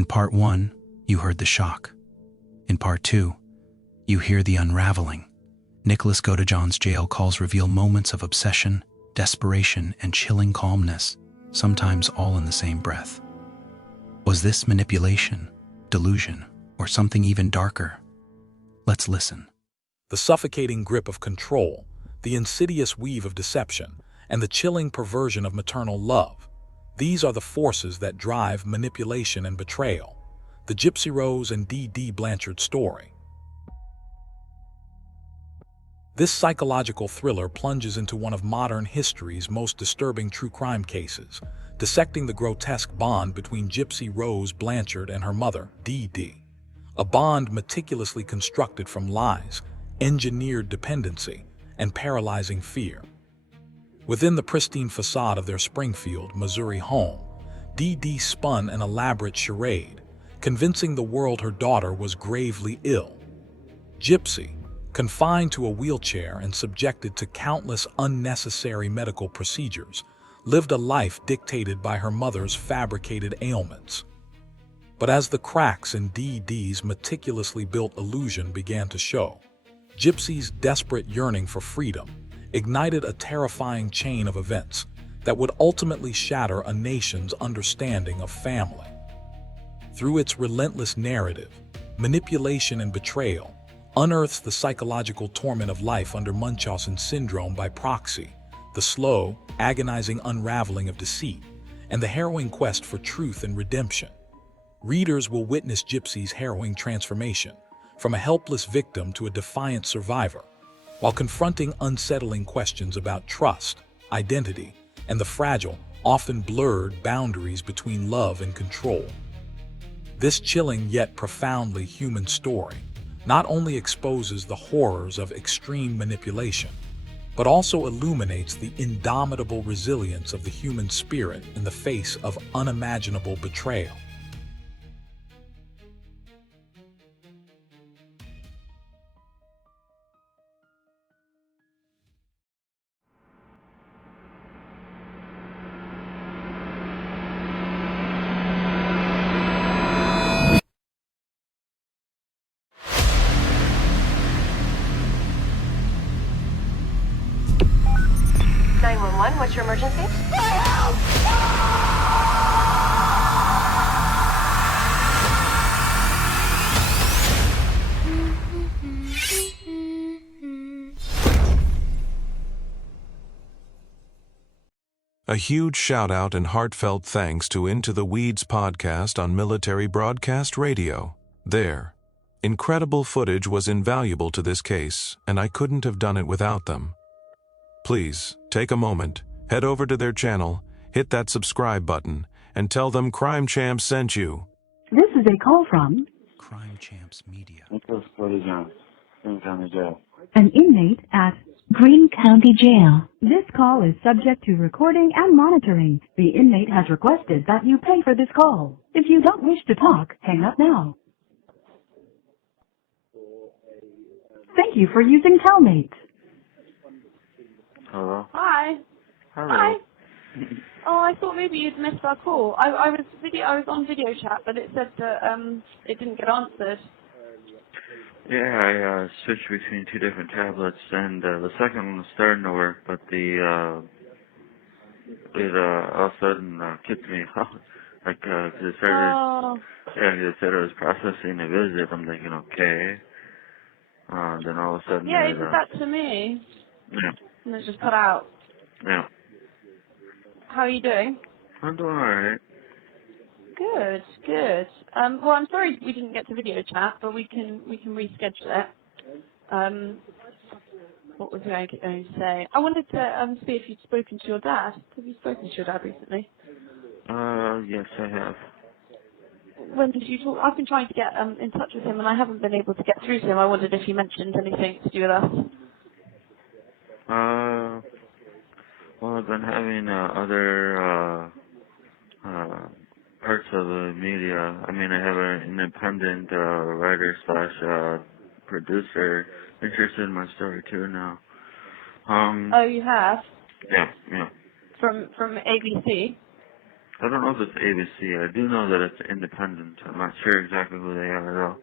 In part 1, you heard the shock. In part 2, you hear the unraveling. Nicholas Godejohn's jail calls reveal moments of obsession, desperation, and chilling calmness, sometimes all in the same breath. Was this manipulation, delusion, or something even darker? Let's listen. The suffocating grip of control, the insidious weave of deception, and the chilling perversion of maternal love. These are the forces that drive manipulation and betrayal. The Gypsy Rose and Dee Dee Blanchard story. This psychological thriller plunges into one of modern history's most disturbing true crime cases, dissecting the grotesque bond between Gypsy Rose Blanchard and her mother, Dee Dee. A bond meticulously constructed from lies, engineered dependency, and paralyzing fear. Within the pristine facade of their Springfield, Missouri home, Dee Dee spun an elaborate charade, convincing the world her daughter was gravely ill. Gypsy, confined to a wheelchair and subjected to countless unnecessary medical procedures, lived a life dictated by her mother's fabricated ailments. But as the cracks in Dee Dee's meticulously built illusion began to show, Gypsy's desperate yearning for freedom ignited a terrifying chain of events that would ultimately shatter a nation's understanding of family. Through its relentless narrative, manipulation and betrayal unearths the psychological torment of life under Munchausen syndrome by proxy, the slow, agonizing unraveling of deceit, and the harrowing quest for truth and redemption. Readers will witness Gypsy's harrowing transformation, from a helpless victim to a defiant survivor, while confronting unsettling questions about trust, identity, and the fragile, often blurred boundaries between love and control. This chilling yet profoundly human story not only exposes the horrors of extreme manipulation, but also illuminates the indomitable resilience of the human spirit in the face of unimaginable betrayal. What's your emergency? A huge shout-out and heartfelt thanks to Into the Weeds podcast on Military Broadcast Radio. Their incredible footage was invaluable to this case, and I couldn't have done it without them. Please, take a moment, head over to their channel, hit that subscribe button, and tell them Crime Champs sent you. This is a call from Crime Champs Media. Nicholas Godejohn, Green County Jail. an inmate at Green County Jail. This call is subject to recording and monitoring. The inmate has requested that you pay for this call. If you don't wish to talk, hang up now. Thank you for using Telmate. Hello? Hi. Hello. Hi. Oh, I thought maybe you'd missed our call. I was on video chat, but it said that it didn't get answered. Yeah, I switched between two different tablets, and the second one was starting to work, but it all of a sudden kicked me out. Like, 'cause it started, Oh. yeah, 'cause it said it was processing a visit. I'm thinking, okay. Then all of a sudden, Yeah, it did that to me. Yeah. And it just cut out. Yeah. How are you doing? I'm doing alright. Good, good. Well, I'm sorry we didn't get to video chat, but we can reschedule it. What was I going to say? I wanted to see if you'd spoken to your dad. Have you spoken to your dad recently? Yes, I have. When did you talk? I've been trying to get in touch with him, and I haven't been able to get through to him. I wondered if he mentioned anything to do with us. Well, I've been having other parts of the media. I mean, I have an independent writer slash producer interested in my story too now. Oh, you have? Yeah, yeah. From ABC? I don't know if it's ABC. I do know that it's independent. I'm not sure exactly who they are, though.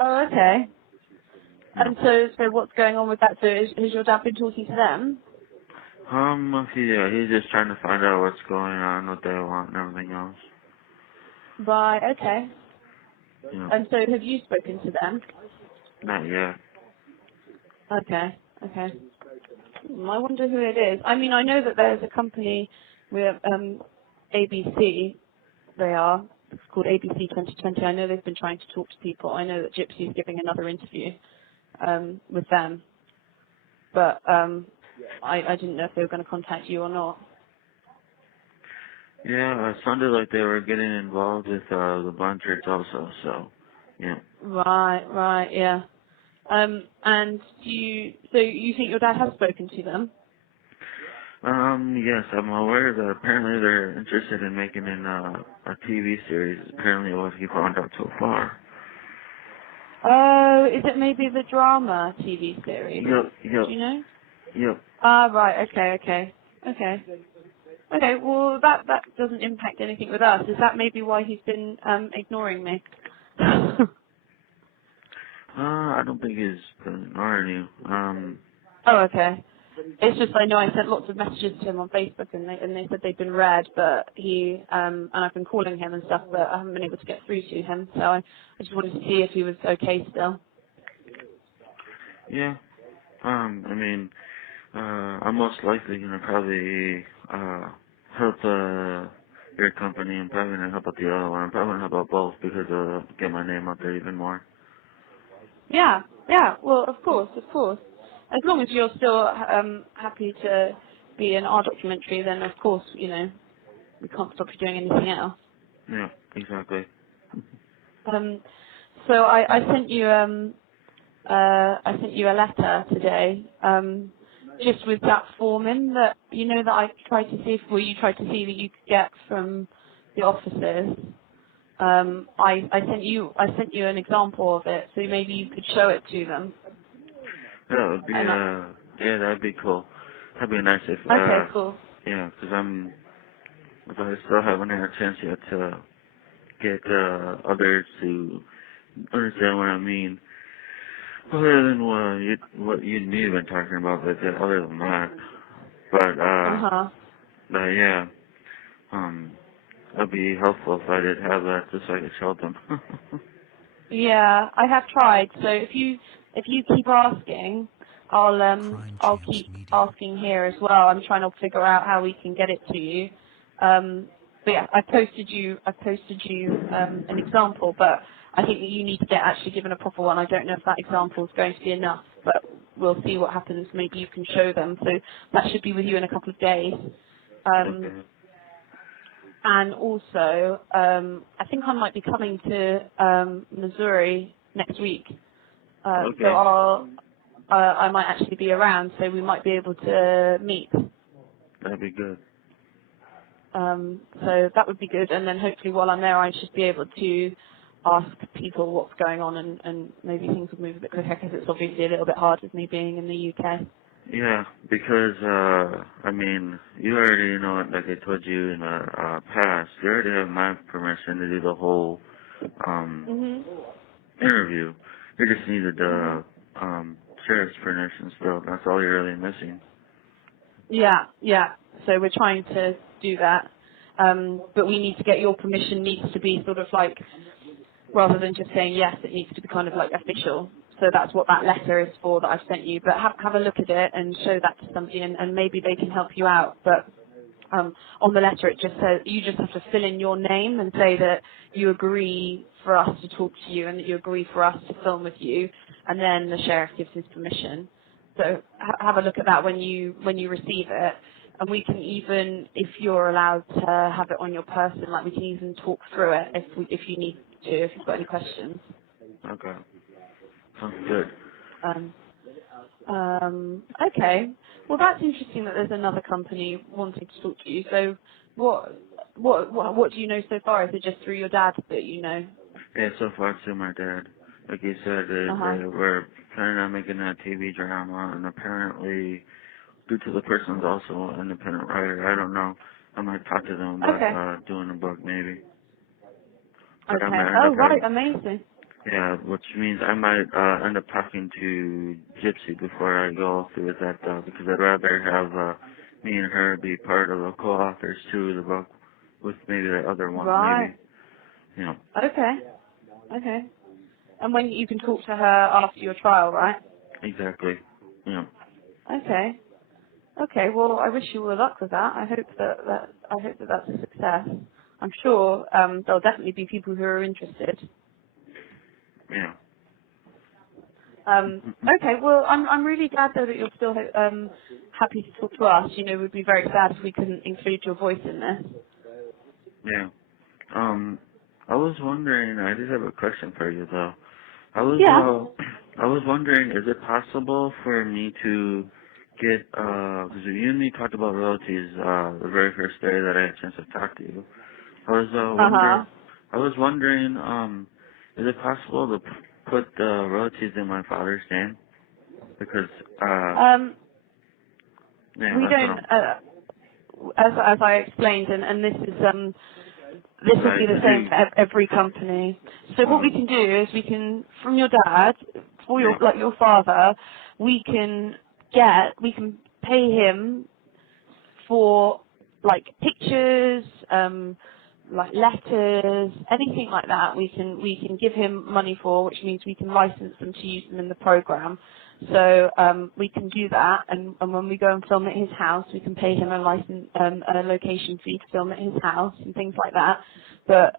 Oh, okay. Yeah. And so what's going on with that? So has your dad been talking to them? He's just trying to find out what's going on, what they want, and everything else. Right, okay. Yeah. And so have you spoken to them? Not yet. Okay. I wonder who it is. I mean, I know that there's a company with ABC. They are. It's called ABC 2020. I know they've been trying to talk to people. I know that Gypsy is giving another interview with them. But I didn't know if they were going to contact you or not. Yeah, it sounded like they were getting involved with the Blanchards also, so, yeah. Right, yeah. And you think your dad has spoken to them? Yes, I'm aware that apparently they're interested in making a TV series, apparently what he found out so far. Oh, is it maybe the drama TV series? Yep. Do you know? Yep. Right, okay. Okay, well that doesn't impact anything with us. Is that maybe why he's been ignoring me? I don't think he's been ignoring you. Oh, okay. It's just I know I sent lots of messages to him on Facebook and they said they'd been read, but he and I've been calling him and stuff, but I haven't been able to get through to him. So I just wanted to see if he was okay still. Yeah. I'm most likely gonna probably help your company and probably gonna help out the other one. I'm probably gonna help out both because get my name out there even more. Yeah. Well, of course. As long as you're still happy to be in our documentary, then of course, we can't stop you doing anything else. Yeah, exactly. So I sent you a letter today, just with that form in that that I tried to see you tried to see that you could get from the offices. I sent you an example of it, so maybe you could show it to them. That would be that'd be cool. That'd be nice if okay, cool. Yeah, because I still haven't had a chance yet to get others to understand what I mean. Other than what you and me have been talking about, but other than that, but yeah, that'd be helpful if I did have that, just so I could show them. Yeah, I have tried. So if you keep asking, I'll keep asking here as well. I'm trying to figure out how we can get it to you. But yeah, I posted you an example, but I think that you need to get actually given a proper one. I don't know if that example is going to be enough, but we'll see what happens. Maybe you can show them. So that should be with you in a couple of days. Okay. And also, I think I might be coming to Missouri next week. Okay. So I might actually be around, so we might be able to meet. That'd be good. So that would be good, and then hopefully while I'm there I should be able to ask people what's going on, and maybe things will move a bit quicker, because it's obviously a little bit hard with me being in the UK. Yeah, because, you already know, like I told you in the past, you already have my permission to do the whole interview. You just needed the sheriff's permission still. That's all you're really missing. Yeah. So we're trying to do that. But we need to get your permission. Needs to be sort of like, rather than just saying yes, it needs to be kind of like official. So that's what that letter is for that I've sent you. But have a look at it and show that to somebody, and maybe they can help you out. But on the letter it just says, you just have to fill in your name and say that you agree for us to talk to you and that you agree for us to film with you, and then the sheriff gives his permission. So have a look at that when you receive it. And we can even, if you're allowed to have it on your person, like we can even talk through it if you need to, if you've got any questions. Okay. Sounds good. Okay. Well, that's interesting that there's another company wanting to talk to you. So what do you know so far? Is it just through your dad that you know? Yeah, so far it's through my dad. Like you said, they were planning on making a TV drama, and apparently, due to the person's also an independent writer, I don't know. I might talk to them about Okay. doing a book, maybe. But I Okay. might end Oh, up right. having, Amazing. yeah, which means I might end up talking to Gypsy before I go through with that, because I'd rather have me and her be part of the co-authors to the book with maybe the other one, Right. maybe. You know, Okay. Okay. And when you can talk to her after your trial, right? exactly. You know, Okay. Okay. Well, I wish you all the luck with that. I hope that that's a success. I'm sure there'll definitely be people who are interested. yeah. Okay. Well, I'm really glad though that you're still happy to talk to us. You know, we'd be very sad if we couldn't include your voice in this. Yeah. I was wondering, I just have a question for you though. I Yeah. was wondering, is it possible for me to get, because you and me talked about royalties, the very first day that I had a chance to talk to you. Uh-huh. I was wondering, is it possible to put the royalties in my father's name? Because, yeah, We that's what don't, as I explained, and this would be the same for every company. So what we can do is we can, from your dad, for your like your father, we can pay him for like pictures, like letters, anything like that. We can give him money for, which means we can license them to use them in the program. So we can do that, and when we go and film at his house, we can pay him a location fee to film at his house and things like that. But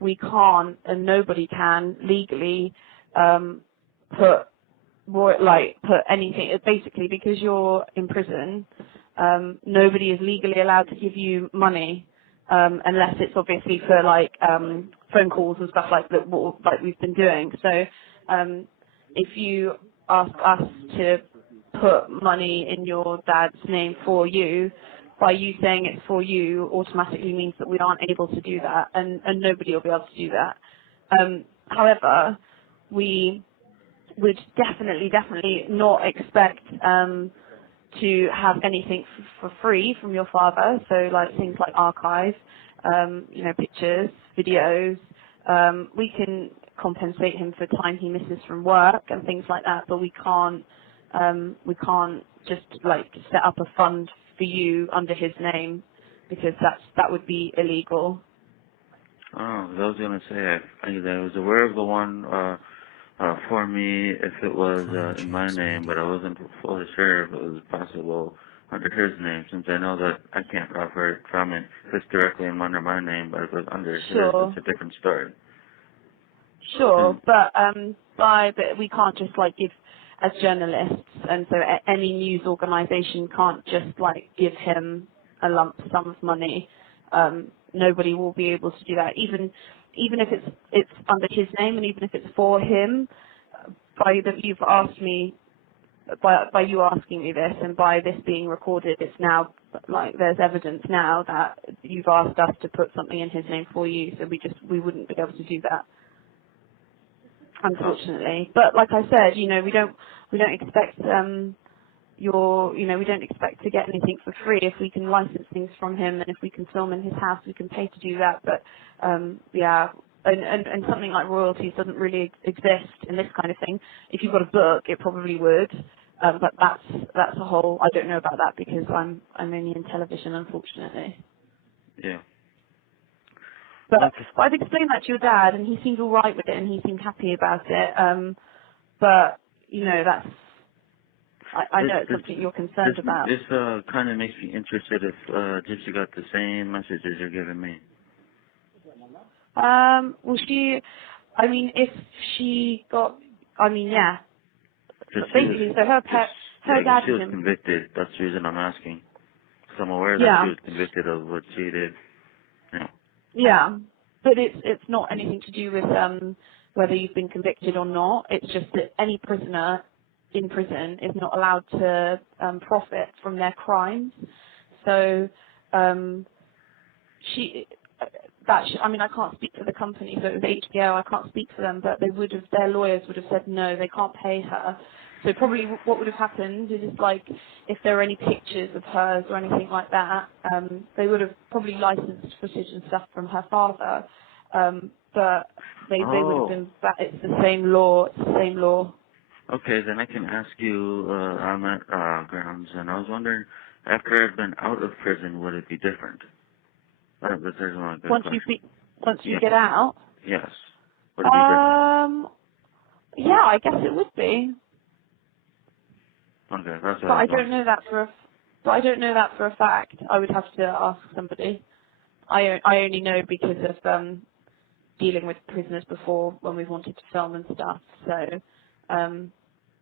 we can't, and nobody can legally put anything. Basically, because you're in prison, nobody is legally allowed to give you money unless it's obviously for like phone calls and stuff like that, like we've been doing. So if you ask us to put money in your dad's name for you, by you saying it's for you automatically means that we aren't able to do that, and nobody will be able to do that. However, we would definitely not expect to have anything for free from your father. So like things like archives, pictures, videos. We can compensate him for time he misses from work and things like that, but we can't just like set up a fund for you under his name, because that would be illegal. Oh, I was gonna say I was aware of the one for me if it was in my name, but I wasn't fully sure if it was possible under his name, since I know that I can't profit from it if it's directly under my name, but if it's under his, it's a different story. Sure, but we can't just like give, as journalists, and so any news organisation can't just like give him a lump sum of money. Nobody will be able to do that, even if it's under his name, and even if it's for him. You've asked me, by you asking me this, and by this being recorded, it's now like there's evidence now that you've asked us to put something in his name for you, so we wouldn't be able to do that, unfortunately. But like I said, we don't expect we don't expect to get anything for free. If we can license things from him, and if we can film in his house, we can pay to do that. But yeah, and something like royalties doesn't really exist in this kind of thing. If you've got a book, it probably would. But that's a whole. I don't know about that because I'm only in television, unfortunately. Yeah. But I've explained that to your dad, and he seemed all right with it, and he seemed happy about it. But that's. I know it's something you're concerned about. This kind of makes me interested if Gypsy got the same messages you're giving me. Well, if she got, yeah. Basically, so her dad she was convicted. That's the reason I'm asking. Because I'm aware that she was convicted of what she did. Yeah. Yeah, but it's not anything to do with whether you've been convicted or not. It's just that any prisoner in prison is not allowed to profit from their crimes. So I can't speak for the company, so it was HBO, I can't speak for them, but their lawyers would have said no, they can't pay her. So probably what would have happened is like if there were any pictures of hers or anything like that, they would have probably licensed footage and stuff from her father, but they would have been. It's the same law. It's the same law. Okay, then I can ask you on that grounds, and I was wondering, after I've been out of prison, would it be different? But there's one good question. Once you get out. Yes. Would it be different? Yeah, I guess it would be. Okay, that's what But I don't know that for a fact. I would have to ask somebody. I only know because of dealing with prisoners before when we've wanted to film and stuff. So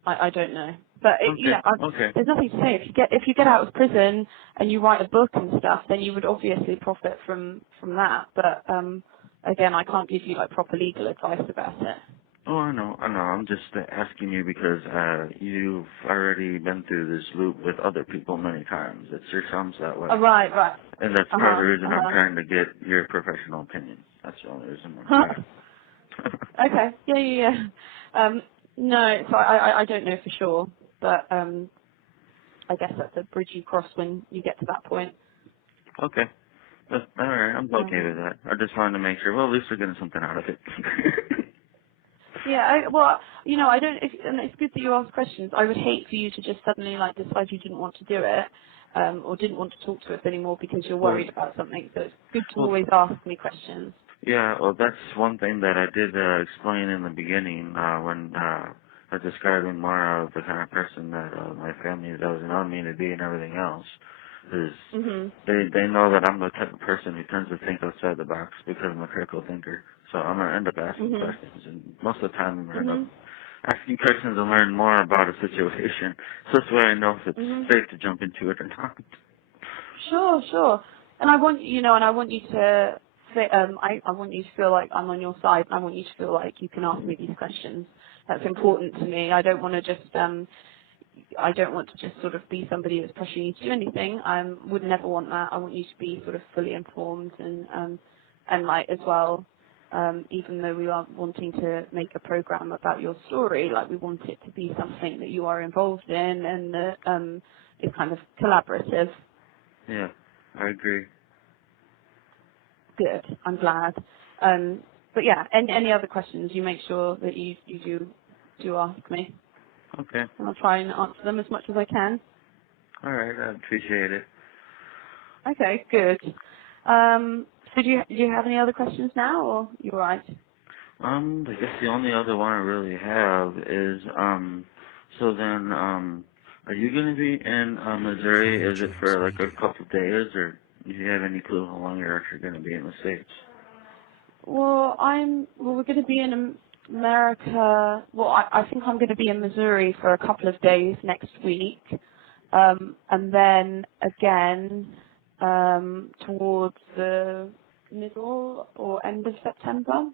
I don't know. But there's nothing to say. If you get out of prison and you write a book and stuff, then you would obviously profit from that. But again, I can't give you like proper legal advice about it. Oh, I know. I'm just asking you because you've already been through this loop with other people many times. It sure sounds that way. Oh, right. And that's part of the reason I'm trying to get your professional opinion. That's the only reason I'm trying. Okay. Yeah. No, so I don't know for sure, but I guess that's a bridge you cross when you get to that point. Okay. All right, I'm okay with that. I just wanted to make sure. Well, at least we're getting something out of it. Yeah, I don't. And it's good that you ask questions. I would hate for you to just suddenly like decide you didn't want to do it, or didn't want to talk to us anymore because you're worried about something. So it's good to always ask me questions. Yeah, well, that's one thing that I did explain in the beginning when I described more of the kind of person that my family doesn't know me to be and everything else. Is they know that I'm the type of person who tends to think outside the box because I'm a critical thinker. So I'm going to end up asking questions, and most of the time I'm going to end up asking questions and learn more about a situation. So this way I know if it's safe to jump into it or not. Sure. And I want you to I want you to feel like I'm on your side. I want you to feel like you can ask me these questions. That's important to me. I don't want to just sort of be somebody that's pressuring you to do anything. I would never want that. I want you to be sort of fully informed and like as well. Even though we are wanting to make a program about your story, like we want it to be something that you are involved in and that is kind of collaborative. Yeah, I agree. Good. I'm glad. But yeah, any other questions, you make sure that you do ask me. Okay. And I'll try and answer them as much as I can. All right, I appreciate it. Okay, good. So do you have any other questions now, or you all right? I guess the only other one I really have is, so then, are you going to be in Missouri? Is it for like a couple of days, or do you have any clue how long you're actually going to be in the States? Well, we're going to be in America. Well, I think I'm going to be in Missouri for a couple of days next week, and then again towards the middle or end of September.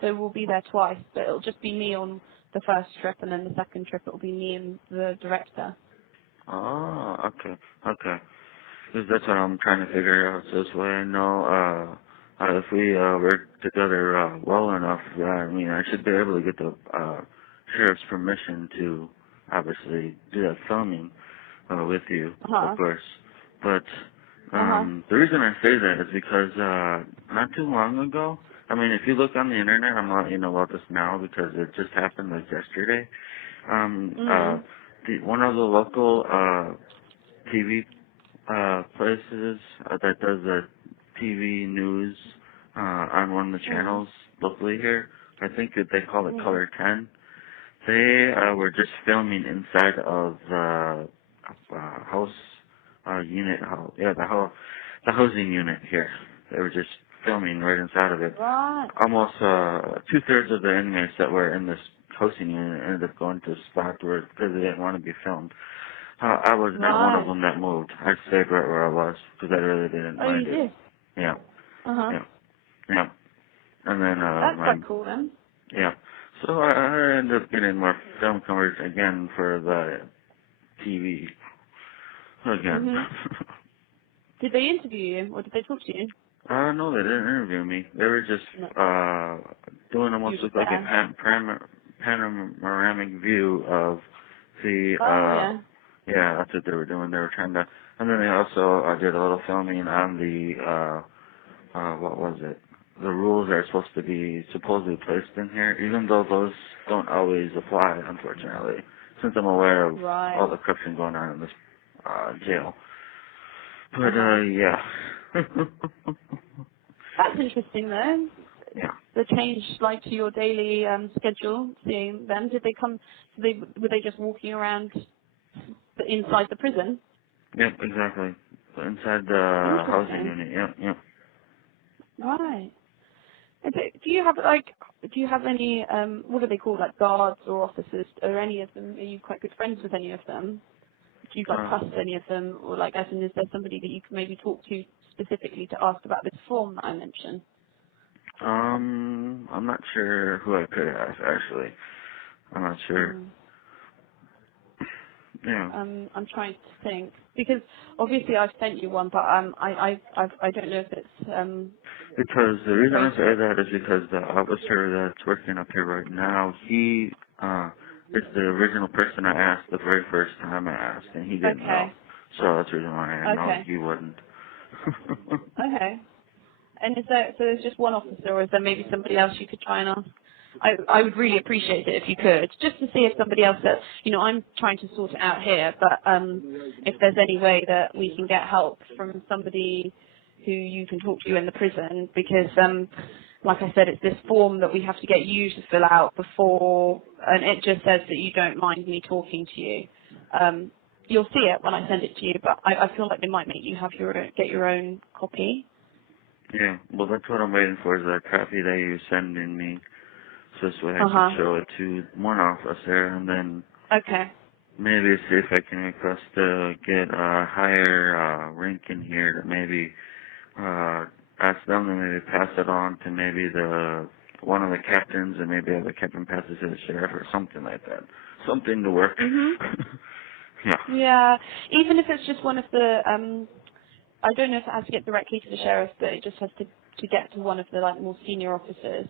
So we'll be there twice, but it'll just be me on the first trip, and then the second trip it'll be me and the director. Oh, okay. Because that's what I'm trying to figure out. So this way I know if we work together well enough, I mean, I should be able to get the sheriff's permission to obviously do that filming with you, of course. But the reason I say that is because not too long ago, I mean, if you look on the internet, I'm letting you know about this now because it just happened like yesterday. One of the local TV places that does the TV news on one of the channels locally here, I think that they call it Color 10. They were just filming inside of the house unit, the housing unit here. They were just filming right inside of it. Right. Almost 2/3 of the inmates that were in this housing unit ended up going to a spot where because they didn't want to be filmed. I was not one of them that moved. I stayed right where I was because I really didn't mind you it. did? Yeah. Yeah. And then that's quite cool then. Yeah. So I ended up getting more film coverage again for the TV. Again. Did they interview you, or did they talk to you? No, they didn't interview me. They were just doing almost like a panoramic view of see, yeah, that's what they were doing. They were trying to, and then they also did a little filming on the, what was it? The rules that are supposed to be supposedly placed in here, even though those don't always apply, unfortunately, since I'm aware of all the corruption going on in this jail. But, yeah. That's interesting, though. Yeah. The change, like, to your daily schedule, seeing them, did they come, were they just walking around inside the prison? Yep, exactly. Inside the housing unit, yep. Right. Do you have any, what do they call, like, guards or officers, or any of them, are you quite good friends with any of them? Do you, like, trust any of them, or, like, as in, is there somebody that you can maybe talk to specifically to ask about this form that I mentioned? I'm not sure who I could ask, actually. I'm not sure. Yeah. I'm trying to think, because obviously I've sent you one, but I don't know if it's Because the reason I say that is because the officer that's working up here right now, he is the original person I asked the very first time I asked, and he didn't know. So that's the reason why I know he wouldn't. Okay. And so there's just one officer, or is there maybe somebody else you could try and ask? I would really appreciate it if you could, just to see if somebody else that, I'm trying to sort it out here, but if there's any way that we can get help from somebody who you can talk to in the prison, because like I said, it's this form that we have to get you to fill out before, and it just says that you don't mind me talking to you. You'll see it when I send it to you, but I feel like they might make you get your own copy. Yeah, well, that's what I'm waiting for, is that copy that you're sending me. So this way I can show it to one officer, and then maybe see if I can request to get a higher rank in here, to maybe ask them to maybe pass it on to maybe one of the captains, and maybe have the captain pass it to the sheriff or something like that. Something to work. Yeah, even if it's just one of the, I don't know if it has to get directly to the sheriff, but it just has to get to one of the more senior officers.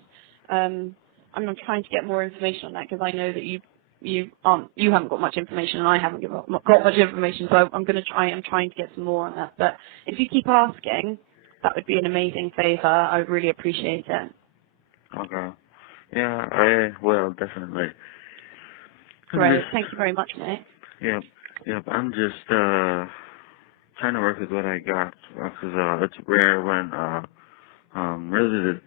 I'm trying to get more information on that, because I know that you haven't got much information, and I haven't got much information, so I'm trying to get some more on that. But if you keep asking, that would be an amazing favor. I would really appreciate it. Okay. Yeah, I will, definitely. Great. Thank you very much, mate. Yep. I'm just trying to work with what I got, because it's rare when really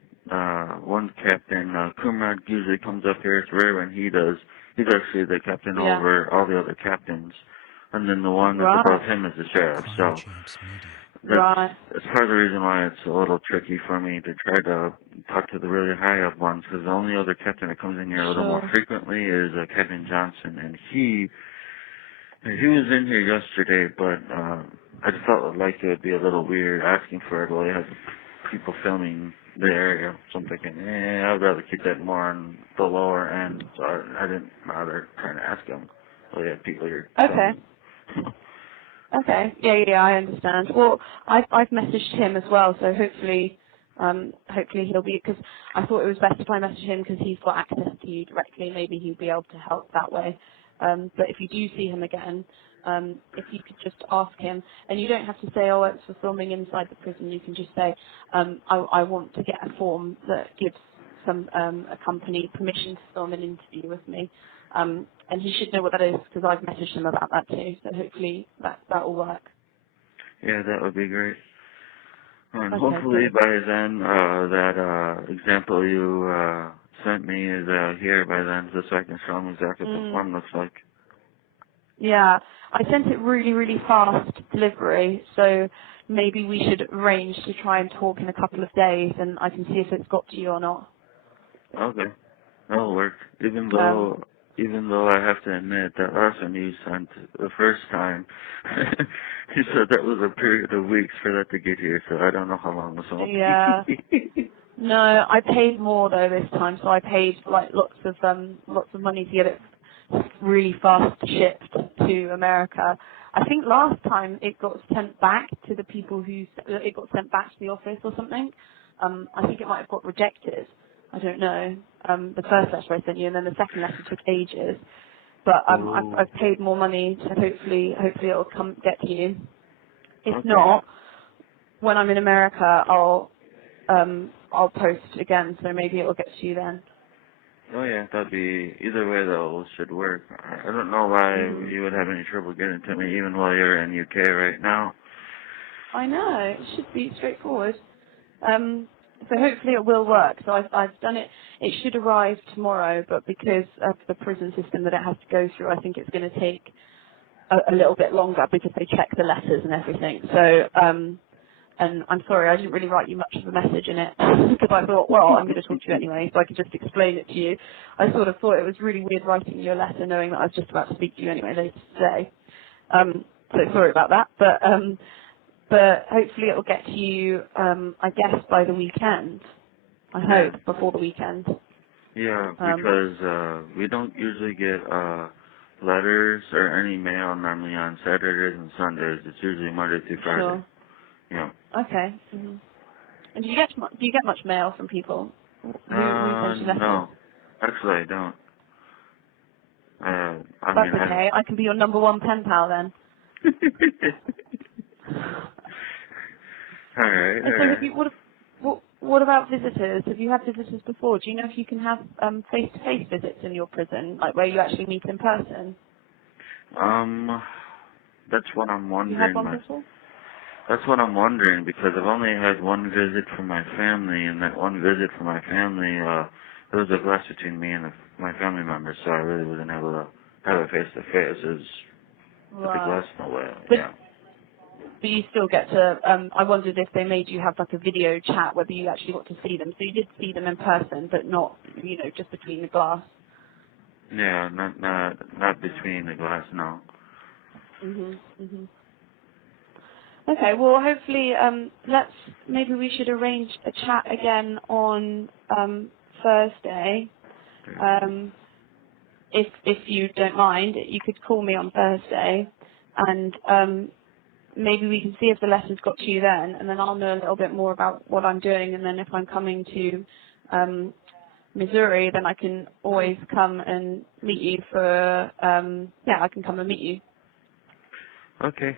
one captain, Kumrad, usually comes up here. It's rare when he does. He's actually the captain over all the other captains, and then the one that's above him is the sheriff. So that's part of the reason why it's a little tricky for me to try to talk to the really high up ones, because the only other captain that comes in here a little more frequently is Captain Johnson, and he was in here yesterday, but I just felt like it would be a little weird asking for it while you have people filming the area. So I'm thinking, I'd rather keep that more on the lower end, so I didn't bother trying to ask him. So yeah, people here. Okay. Yeah, I understand. Well, I've messaged him as well, so hopefully he'll be, because I thought it was best if I messaged him, because he's got access to you directly. Maybe he'll be able to help that way. But if you do see him again, if you could just ask him, and you don't have to say, it's for filming inside the prison. You can just say, I want to get a form that gives a company permission to film an interview with me. And he should know what that is, because I've messaged him about that too. So hopefully that will work. Yeah, that would be great. And hopefully by then, that example you sent me is here by then, just so I can show him exactly what the form looks like. Yeah, I sent it really, really fast delivery, so maybe we should arrange to try and talk in a couple of days, and I can see if it's got to you or not. Okay, that'll work. Even though I have to admit that last one you sent the first time, you said that was a period of weeks for that to get here, so I don't know how long this will be. Yeah. No, I paid more though this time, so I paid lots of money to get it really fast shipped to America. I think last time it got sent back to the people it got sent back to the office or something. I think it might have got rejected. I don't know. The first letter I sent you, and then the second letter took ages. but I've paid more money, so hopefully it'll get to you. If not, when I'm in America, I'll post again, so maybe it will get to you then. Oh yeah, that'd be, either way though, it should work. I don't know why you would have any trouble getting to me even while you're in UK right now. I know, it should be straightforward. So hopefully it will work. So I've done it. It should arrive tomorrow, but because of the prison system that it has to go through, I think it's going to take a little bit longer because they check the letters and everything. So, and I'm sorry, I didn't really write you much of a message in it because I thought, well, I'm going to talk to you anyway, so I could just explain it to you. I sort of thought it was really weird writing you a letter knowing that I was just about to speak to you anyway later today. So sorry about that, but hopefully it will get to you, I guess, by the weekend. I hope, before the weekend. Yeah, because we don't usually get letters or any mail normally on Saturdays and Sundays. It's usually Monday through Friday. Sure. Yeah. Okay. Mm-hmm. And do you get much mail from people? Who sends you letters? No. Actually, I don't. That's okay. I can be your number one pen pal then. All right. What about visitors? Have you had visitors before? Do you know if you can have face-to-face visits in your prison, like where you actually meet in person? That's what I'm wondering. You had one before? That's what I'm wondering, because I've only had one visit from my family, and that one visit from my family, there was a glass between me and my family members, so I really wasn't able to have a face-to-face. It was with the glass in the way. Yeah. But you still get to, I wondered if they made you have like a video chat, whether you actually got to see them. So you did see them in person, but not, just between the glass. Yeah, not between the glass, no. Okay, well hopefully, maybe we should arrange a chat again on Thursday. If you don't mind, you could call me on Thursday, and maybe we can see if the letter's got to you then, and then I'll know a little bit more about what I'm doing, and then if I'm coming to Missouri, then I can always come and meet you for, I can come and meet you. Okay,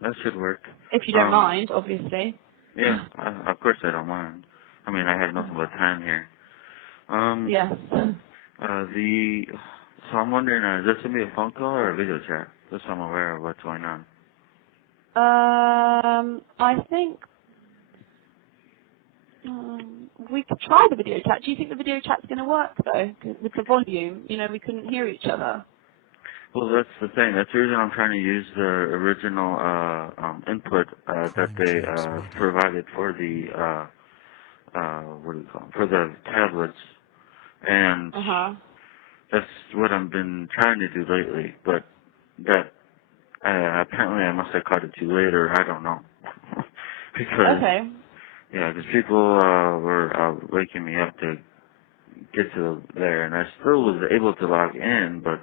that should work. If you don't mind, obviously. Yeah, of course I don't mind. I mean, I have nothing but time here. Yes. So I'm wondering, is this going to be a phone call or a video chat? Just so I'm aware of what's going on. I think we could try the video chat. Do you think the video chat's going to work, though? With the volume, we couldn't hear each other. Well, that's the thing. That's the reason I'm trying to use the original input that they provided for the for the tablets, and that's what I've been trying to do lately. But that apparently I must have caught it too late, or I don't know. because people were waking me up to get to there, and I still was able to log in, but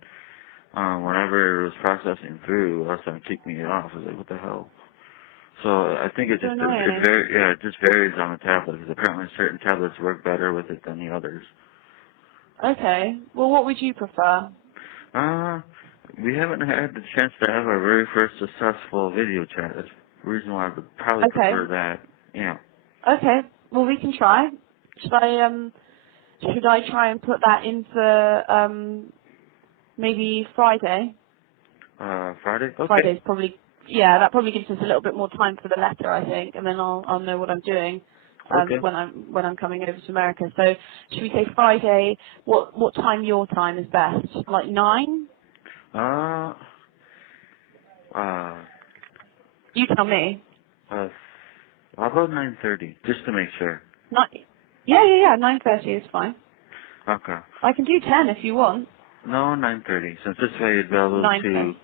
whenever it was processing through, all of a sudden kicked me off. I was like, what the hell? So I think it just varies on the tablet, because apparently certain tablets work better with it than the others. Okay. Well, what would you prefer? We haven't had the chance to have our very first successful video chat. That's the reason why I would probably prefer that. Yeah. Okay. Well, we can try. Should I try and put that in for maybe Friday? Friday? Okay. Friday's probably, that probably gives us a little bit more time for the letter, I think, and then I'll know what I'm doing when I'm coming over to America. So should we say Friday? What time your time is best? Like 9? You tell me. How about 9:30, just to make sure? 9:30 is fine. Okay. I can do 10 if you want. No, 9:30, since this way you'd be able to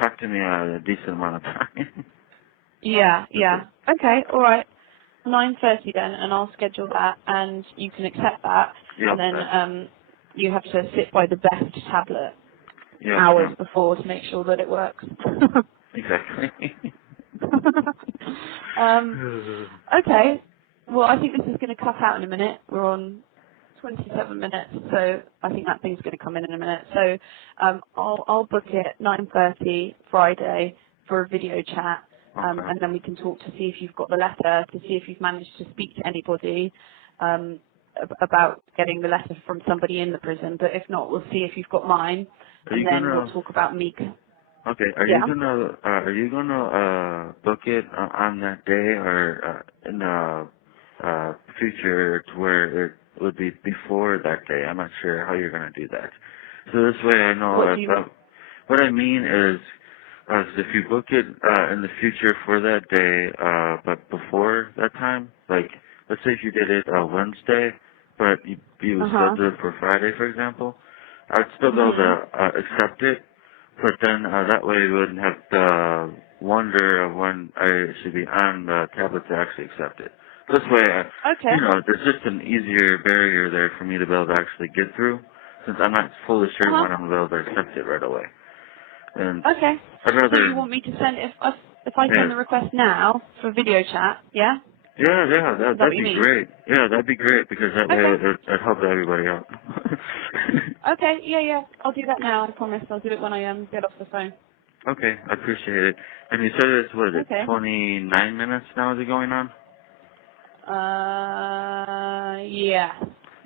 talk to me a decent amount of time. Yeah. Okay, all right. 9:30 then, and I'll schedule that, and you can accept that, and then you have to sit by the best tablet hours before to make sure that it works. Exactly. Okay. Well, I think this is going to cut out in a minute. We're on 27 minutes, so I think that thing's going to come in a minute. So I'll book it 9:30 Friday for a video chat, Okay. and then we can talk to see if you've got the letter, to see if you've managed to speak to anybody about getting the letter from somebody in the prison. But if not, we'll see if you've got mine, and then we'll talk about me. Okay. Are you gonna book it on that day or in the future to where it would be before that day? I'm not sure how you're gonna do that. So this way I know. What I mean is, if you book it in the future for that day, but before that time, like let's say if you did it Wednesday, but you scheduled it for Friday, for example, I'd still be able to accept it. But then that way you wouldn't have to wonder of when I should be on the tablet to actually accept it. This way, there's just an easier barrier there for me to be able to actually get through, since I'm not fully sure when I'm going to be able to accept it right away. And I'd rather. So you want me to send if I send the request now for video chat? Yeah. Yeah, that'd be great. Yeah, that'd be great because that way it'd help everybody out. Okay, yeah, I'll do that now. I promise. I'll do it when I get off the phone. Okay, I appreciate it. And you said it's 29 minutes now? Is it going on? Yeah.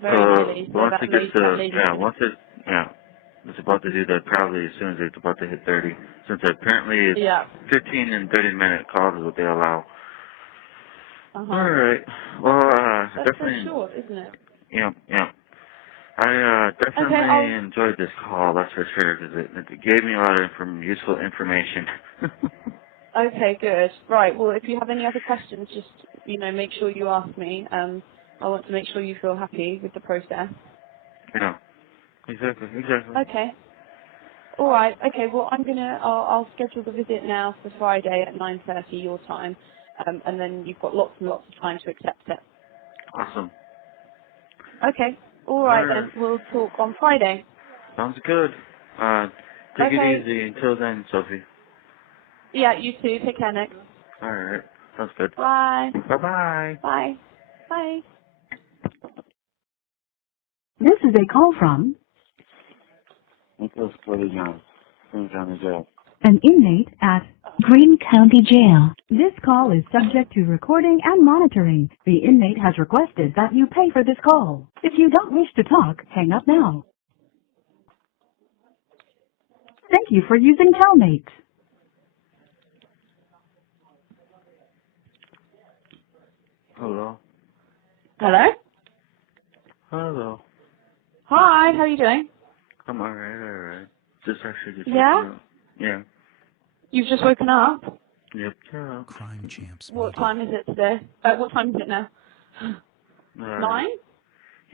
Very nearly. So once it gets to it's about to do that probably as soon as it's about to hit 30. Since apparently it's 15 and 30-minute calls is what they allow. All right. Well, that's definitely. So short, isn't it? Yeah. I definitely enjoyed this call, that's for sure, because it gave me a lot of useful information. Okay, good. Right. Well, if you have any other questions, just make sure you ask me. I want to make sure you feel happy with the process. Yeah. Exactly. Okay. All right. Okay. Well, I'll schedule the visit now for Friday at 9:30 your time. And then you've got lots and lots of time to accept it. Awesome. Okay. All right, then. We'll talk on Friday. Sounds good. Take it easy until then, Sophie. Yeah, you too. Take care, Nick. All right. Sounds good. Bye. Bye-bye. Bye. Bye. This is a call from Nicholas Godejohn, Green County Jail. an inmate at Green County Jail. This call is subject to recording and monitoring. The inmate has requested that you pay for this call. If you don't wish to talk, hang up now. Thank you for using Telmate. Hello. Hello? Hello. Hi, how are you doing? I'm all right. Just Yeah? waking up. Yeah. You've just woken up? Yep. Yeah. Crime Champs. What time is it today? What time is it now? 9?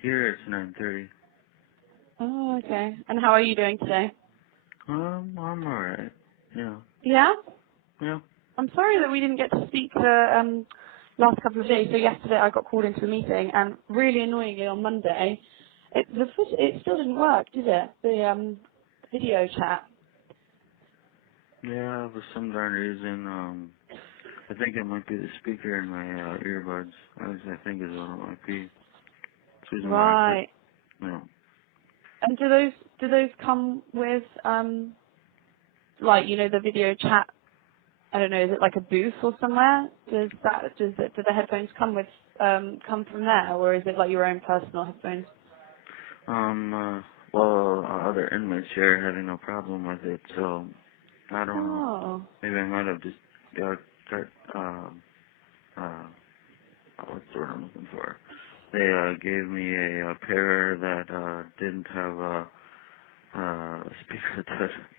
Here it's 9:30. Oh, okay. And how are you doing today? I'm all right. Yeah. Yeah? Yeah. I'm sorry that we didn't get to speak the last couple of days. So yesterday I got called into a meeting, and really annoyingly on Monday, it still didn't work, did it? The video chat. Yeah, for some darn reason, I think it might be the speaker in my earbuds. I think is what it might be. Right. Yeah. And do those come with the video chat? I don't know. Is it like a booth or somewhere? Do the headphones come from there, or is it like your own personal headphones? Well, other inmates here having no problem with it, so I don't know. Maybe I might have just got what's the word I'm looking for? They gave me a pair that didn't have a speaker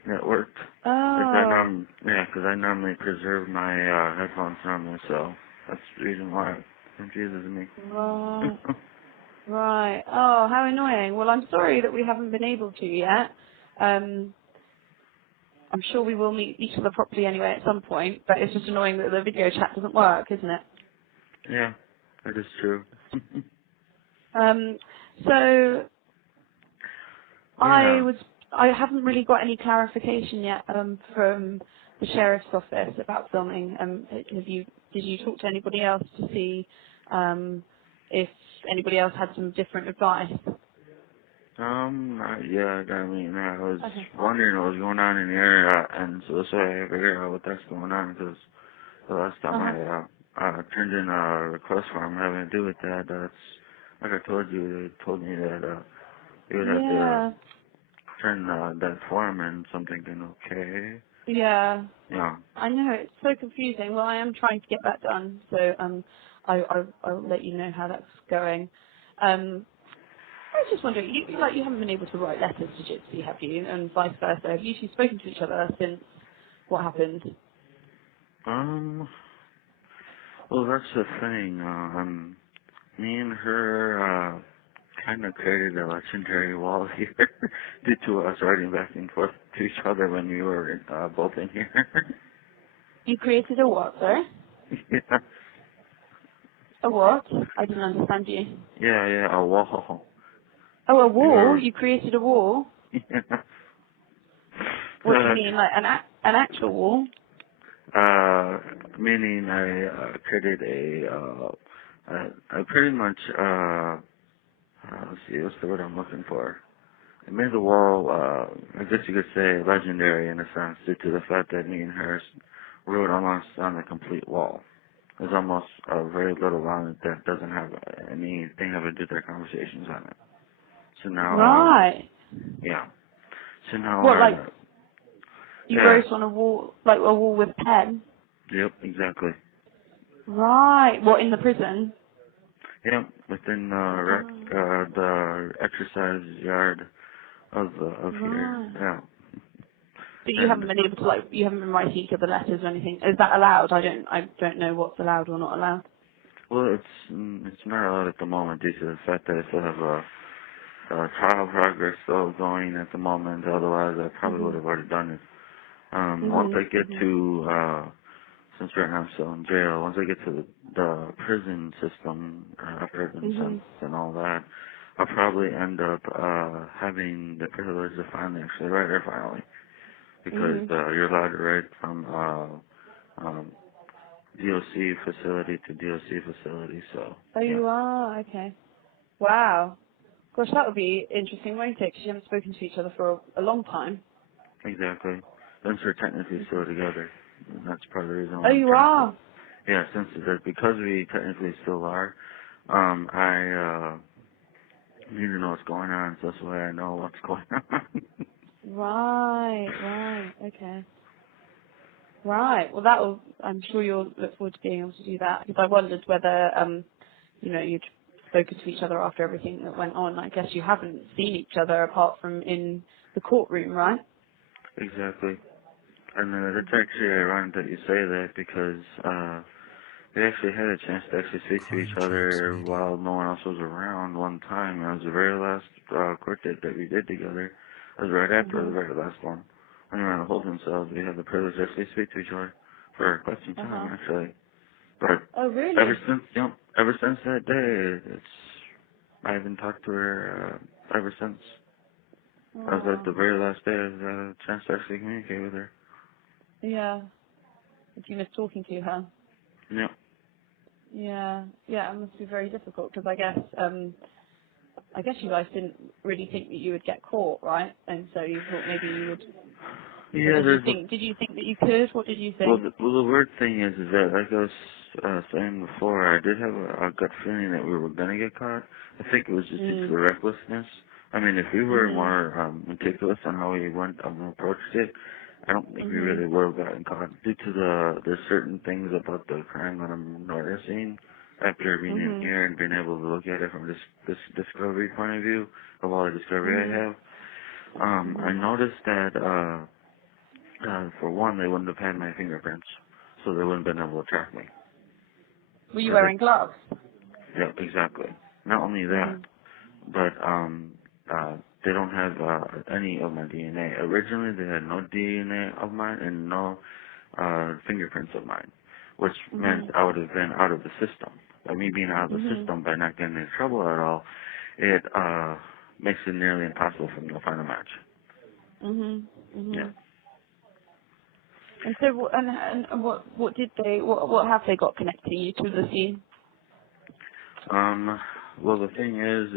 that worked. Oh. Because I normally preserve my headphones normally, so that's the reason why it confuses me. Right. Right. Oh, how annoying. Well, I'm sorry that we haven't been able to yet. I'm sure we will meet each other properly anyway at some point, but it's just annoying that the video chat doesn't work, isn't it? Yeah, that is true. So yeah. I haven't really got any clarification yet from the sheriff's office about filming. Did you talk to anybody else to see if anybody else had some different advice? Not yet. I mean, I was Okay. wondering what was going on in the area, and so that's why I figured out what that's going on, because the last time I turned in a request form having to do with that, that's, like I told you, they told me that you would have to turn that form in, so I'm thinking, okay. Yeah. Yeah. I know, it's so confusing. Well, I am trying to get that done, so I'll let you know how that's going. I was just wondering, you haven't been able to write letters to Gypsy, have you? And vice versa. Have you two spoken to each other since what happened? Well, that's the thing. Me and her kind of created a legendary wall here due to us writing back and forth to each other when we were both in here. You created a what, sir? Yeah. A what? I didn't understand you. Yeah, a wall. Oh, a wall? You created a wall? Yeah. What do you mean, like an actual wall? Meaning I created I pretty much, let's see, what's the word I'm looking for? I made the wall, I guess you could say legendary in a sense, due to the fact that me and her wrote almost on a complete wall. There's almost very little on it that doesn't have anything having to do with their conversations on it. So now, Right. Yeah. So now, What, like, you wrote on a wall, like a wall with pen? Yep, exactly. Right. What, in the prison? Yep, within the exercise yard of here. Yeah. But you haven't been able to, like, you haven't been writing each other letters or anything. Is that allowed? I don't know what's allowed or not allowed. Well, it's not allowed at the moment due to the fact that I still have a trial progress still going at the moment. Otherwise, I probably would have already done it. Once I get to, since right now I'm still in jail, once I get to the prison system, after I've been sentenced and all that, I'll probably end up having the privilege to finally actually write her finally. Because you're allowed to write from DOC facility to DOC facility, so. Oh, you are? Okay. Wow. Gosh, that would be interesting, won't it? Because you haven't spoken to each other for a long time. Exactly. Since we're technically still together. And that's part of the reason why. Oh, you are? Yeah, because we technically still are, I need to know what's going on, so that's why I know what's going on. Right, okay. Right, well I'm sure you'll look forward to being able to do that, because I wondered whether, you'd spoken to each other after everything that went on. I guess you haven't seen each other apart from in the courtroom, right? Exactly. And it's actually ironic that you say that, because we actually had a chance to actually speak to each other while no one else was around one time. It was the very last court date that we did together. It was right after the very last one. When we were on the holding cells, we had the privilege to actually speak to each other for quite some time, actually. But really? ever since that day, I haven't talked to her ever since. That was like the very last day I had a chance to actually communicate with her. Yeah. Did you miss talking to her? Yeah. Yeah, it must be very difficult, because I guess you guys didn't really think that you would get caught, right? And so you thought maybe you would. Yeah, did you think that you could? What did you think? Well, the weird thing is that, like I was saying before, I did have a gut feeling that we were going to get caught. I think it was just due to the recklessness. I mean, if we were more meticulous on how we approached it, I don't think we really would have gotten caught due to the certain things about the crime that I'm noticing after being in here and being able to look at it from this discovery point of view of all the discovery I have. I noticed that for one, they wouldn't have had my fingerprints, so they wouldn't have been able to track me. Were you wearing gloves? Yeah, exactly. Not only that, but they don't have any of my DNA. Originally, they had no DNA of mine and no fingerprints of mine, which meant I would have been out of the system. By me being out of the system, by not getting in trouble at all, it makes it nearly impossible for me to find a match. Yeah. And so, and what did they? What have they got connecting you to the scene? Well, the thing is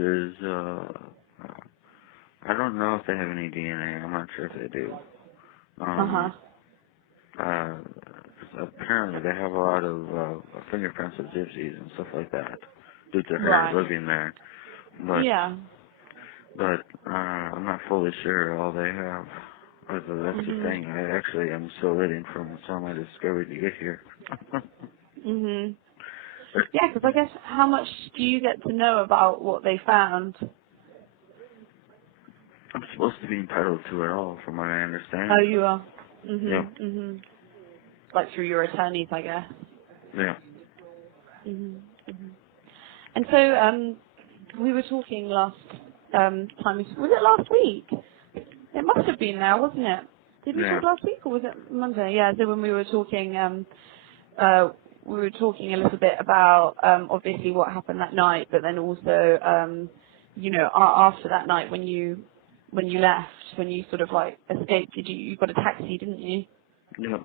I don't know if they have any DNA. I'm not sure if they do. Apparently they have a lot of fingerprints of gypsies and stuff like that due to her living there. But, I'm not fully sure all they have. That's the thing. I actually am still waiting for some of my discovery to get here. Yeah, because I guess how much do you get to know about what they found? I'm supposed to be entitled to it all, from what I understand. Oh, you are? Yeah. Like through your attorneys, I guess. Yeah. And so, we were talking last time, was it last week? It must have been now, wasn't it? Did we talk last week, or was it Monday? Yeah, so when we were talking, a little bit about, obviously what happened that night, but then also, after that night when you left, when you sort of like escaped, you got a taxi, didn't you? Yeah.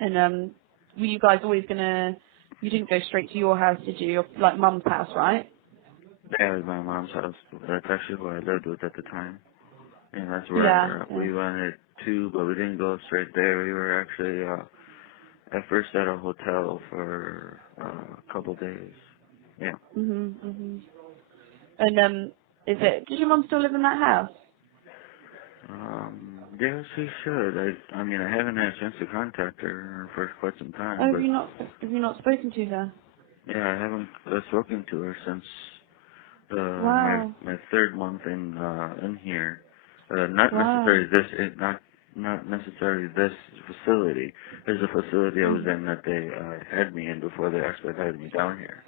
And were you guys always you didn't go straight to your house, did you? Your, like, mum's house, right? Yeah, it was my mom's house. That's actually where I lived with at the time. And that's where we wanted to, but we didn't go straight there. We were actually at first at a hotel for a couple days. Yeah. And did your mum still live in that house? Yeah, she should. I mean, I haven't had a chance to contact her for quite some time. Oh, but have you not spoken to her? Yeah, I haven't spoken to her since my third month in here. Not necessarily this facility. There's a facility I was in that they had me in before they expedited me down here.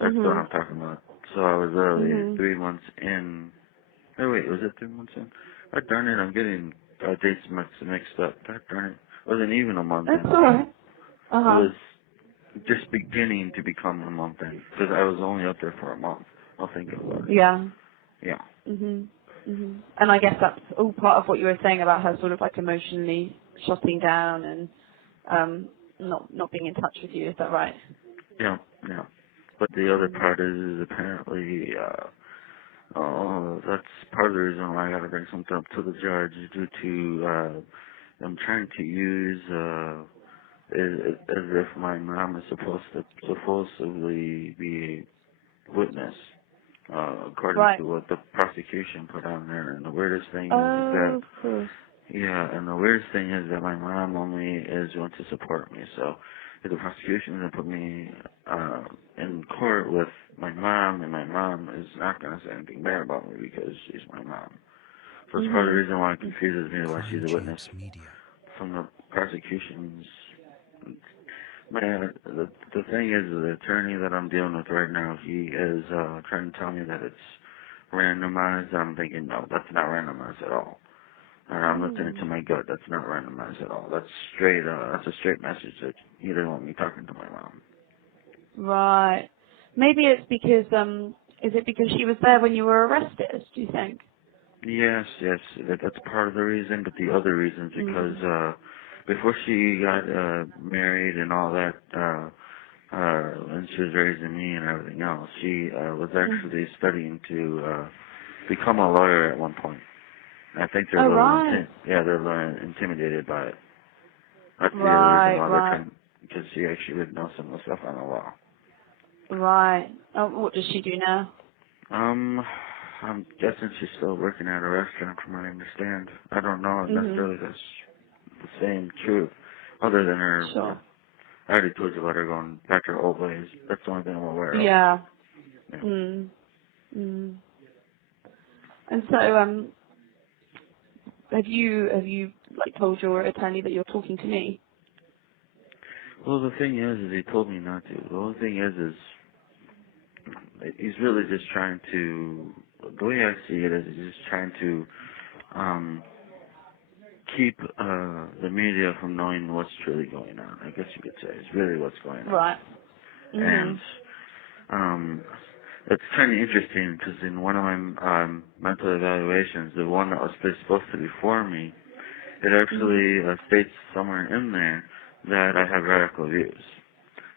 That's what I'm talking about. So I was literally 3 months in. Oh wait, was it 3 months in? God darn it, I'm getting dates mixed up. God darn it. It wasn't even a month in. That's alright. It was just beginning to become a month in, because I was only up there for a month. I'll think about it. Yeah. Yeah. And I guess that's all part of what you were saying about her sort of like emotionally shutting down and not being in touch with you. Is that right? Yeah, yeah. But the other part is apparently, that's part of the reason why I got to bring something up to the judge, due to I'm trying to use as if my mom is supposedly be a witness, according to what the prosecution put on there. And the weirdest thing is that, and the weirdest thing is that my mom only is going to support me. So if the prosecution is going to put me in court with my mom, and my mom is not going to say anything bad about me because she's my mom. So it's part of the reason why it confuses me why she's a witness from the prosecution's. Man, the thing is, the attorney that I'm dealing with right now, he is trying to tell me that it's randomized. I'm thinking, no, that's not randomized at all. And I'm listening to my gut. That's not randomized at all. That's straight. That's a straight message that he didn't want me talking to my mom. Right. Maybe it's because is it because she was there when you were arrested? Do you think? Yes. That's part of the reason, but the other reason is because before she got married and all that, and she was raising me and everything else, she was actually studying to become a lawyer at one point. I think they're they're a little intimidated by it. That's the other reason why they're trying, because she actually would know some of the stuff on the law. Right. Oh, what does she do now? I'm guessing she's still working at a restaurant, from what I understand. I don't know if necessarily that's the same truth, other than her. Sure. I already told you about her going back to her old ways. That's the only thing I'm aware of. Yeah. Yeah. And so, have you like told your attorney that you're talking to me? Well, the thing is he told me not to. The only thing is he's really just trying to. The way I see it is he's just trying to keep the media from knowing what's truly going on. I guess you could say it's really what's going on. Right. And it's kind of interesting because in one of my mental evaluations, the one that was supposed to be for me, it actually states somewhere in there that I have radical views,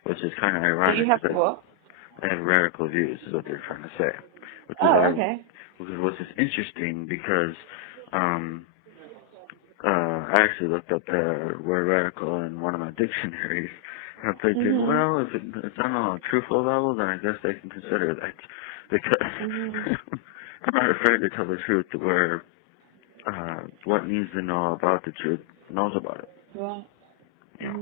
which is kind of ironic. So you have what? I have radical views, is what they're trying to say. which is interesting because I actually looked up the word radical in one of my dictionaries. And I'm thinking, well, if it's on a truthful level, then I guess they can consider that. Because I'm not afraid to tell the truth where what needs to know about the truth knows about it. Right. Yeah.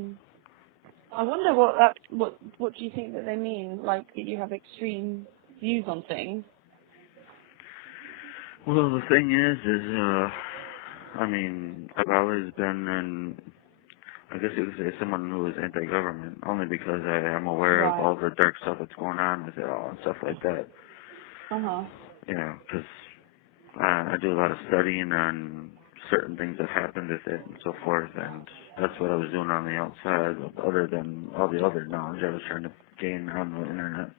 I wonder what do you think that they mean? Like, that you have extreme views on things? Well, the thing is I mean, I've always been I guess you could say someone who is anti-government, only because I am aware of all the dark stuff that's going on with it all and stuff like that. You know, because I do a lot of studying on certain things that happened with it and so forth, and that's what I was doing on the outside, other than all the other knowledge I was trying to gain on the internet.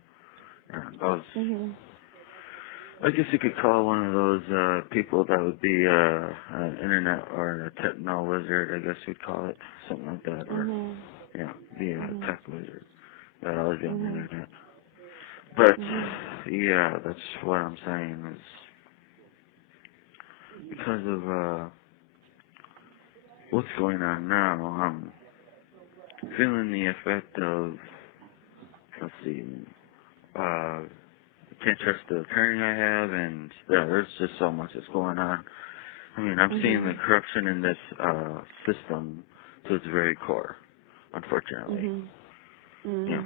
And I was, I guess you could call one of those people that would be an internet or a techno wizard, I guess you'd call it, something like that, or be a tech wizard. That always be on the internet. But yeah, that's what I'm saying is because of what's going on now, I'm feeling the effect of, let's see, can't trust the attorney I have, and there's just so much that's going on. I mean, I'm seeing the corruption in this system to its very core, unfortunately. Yeah.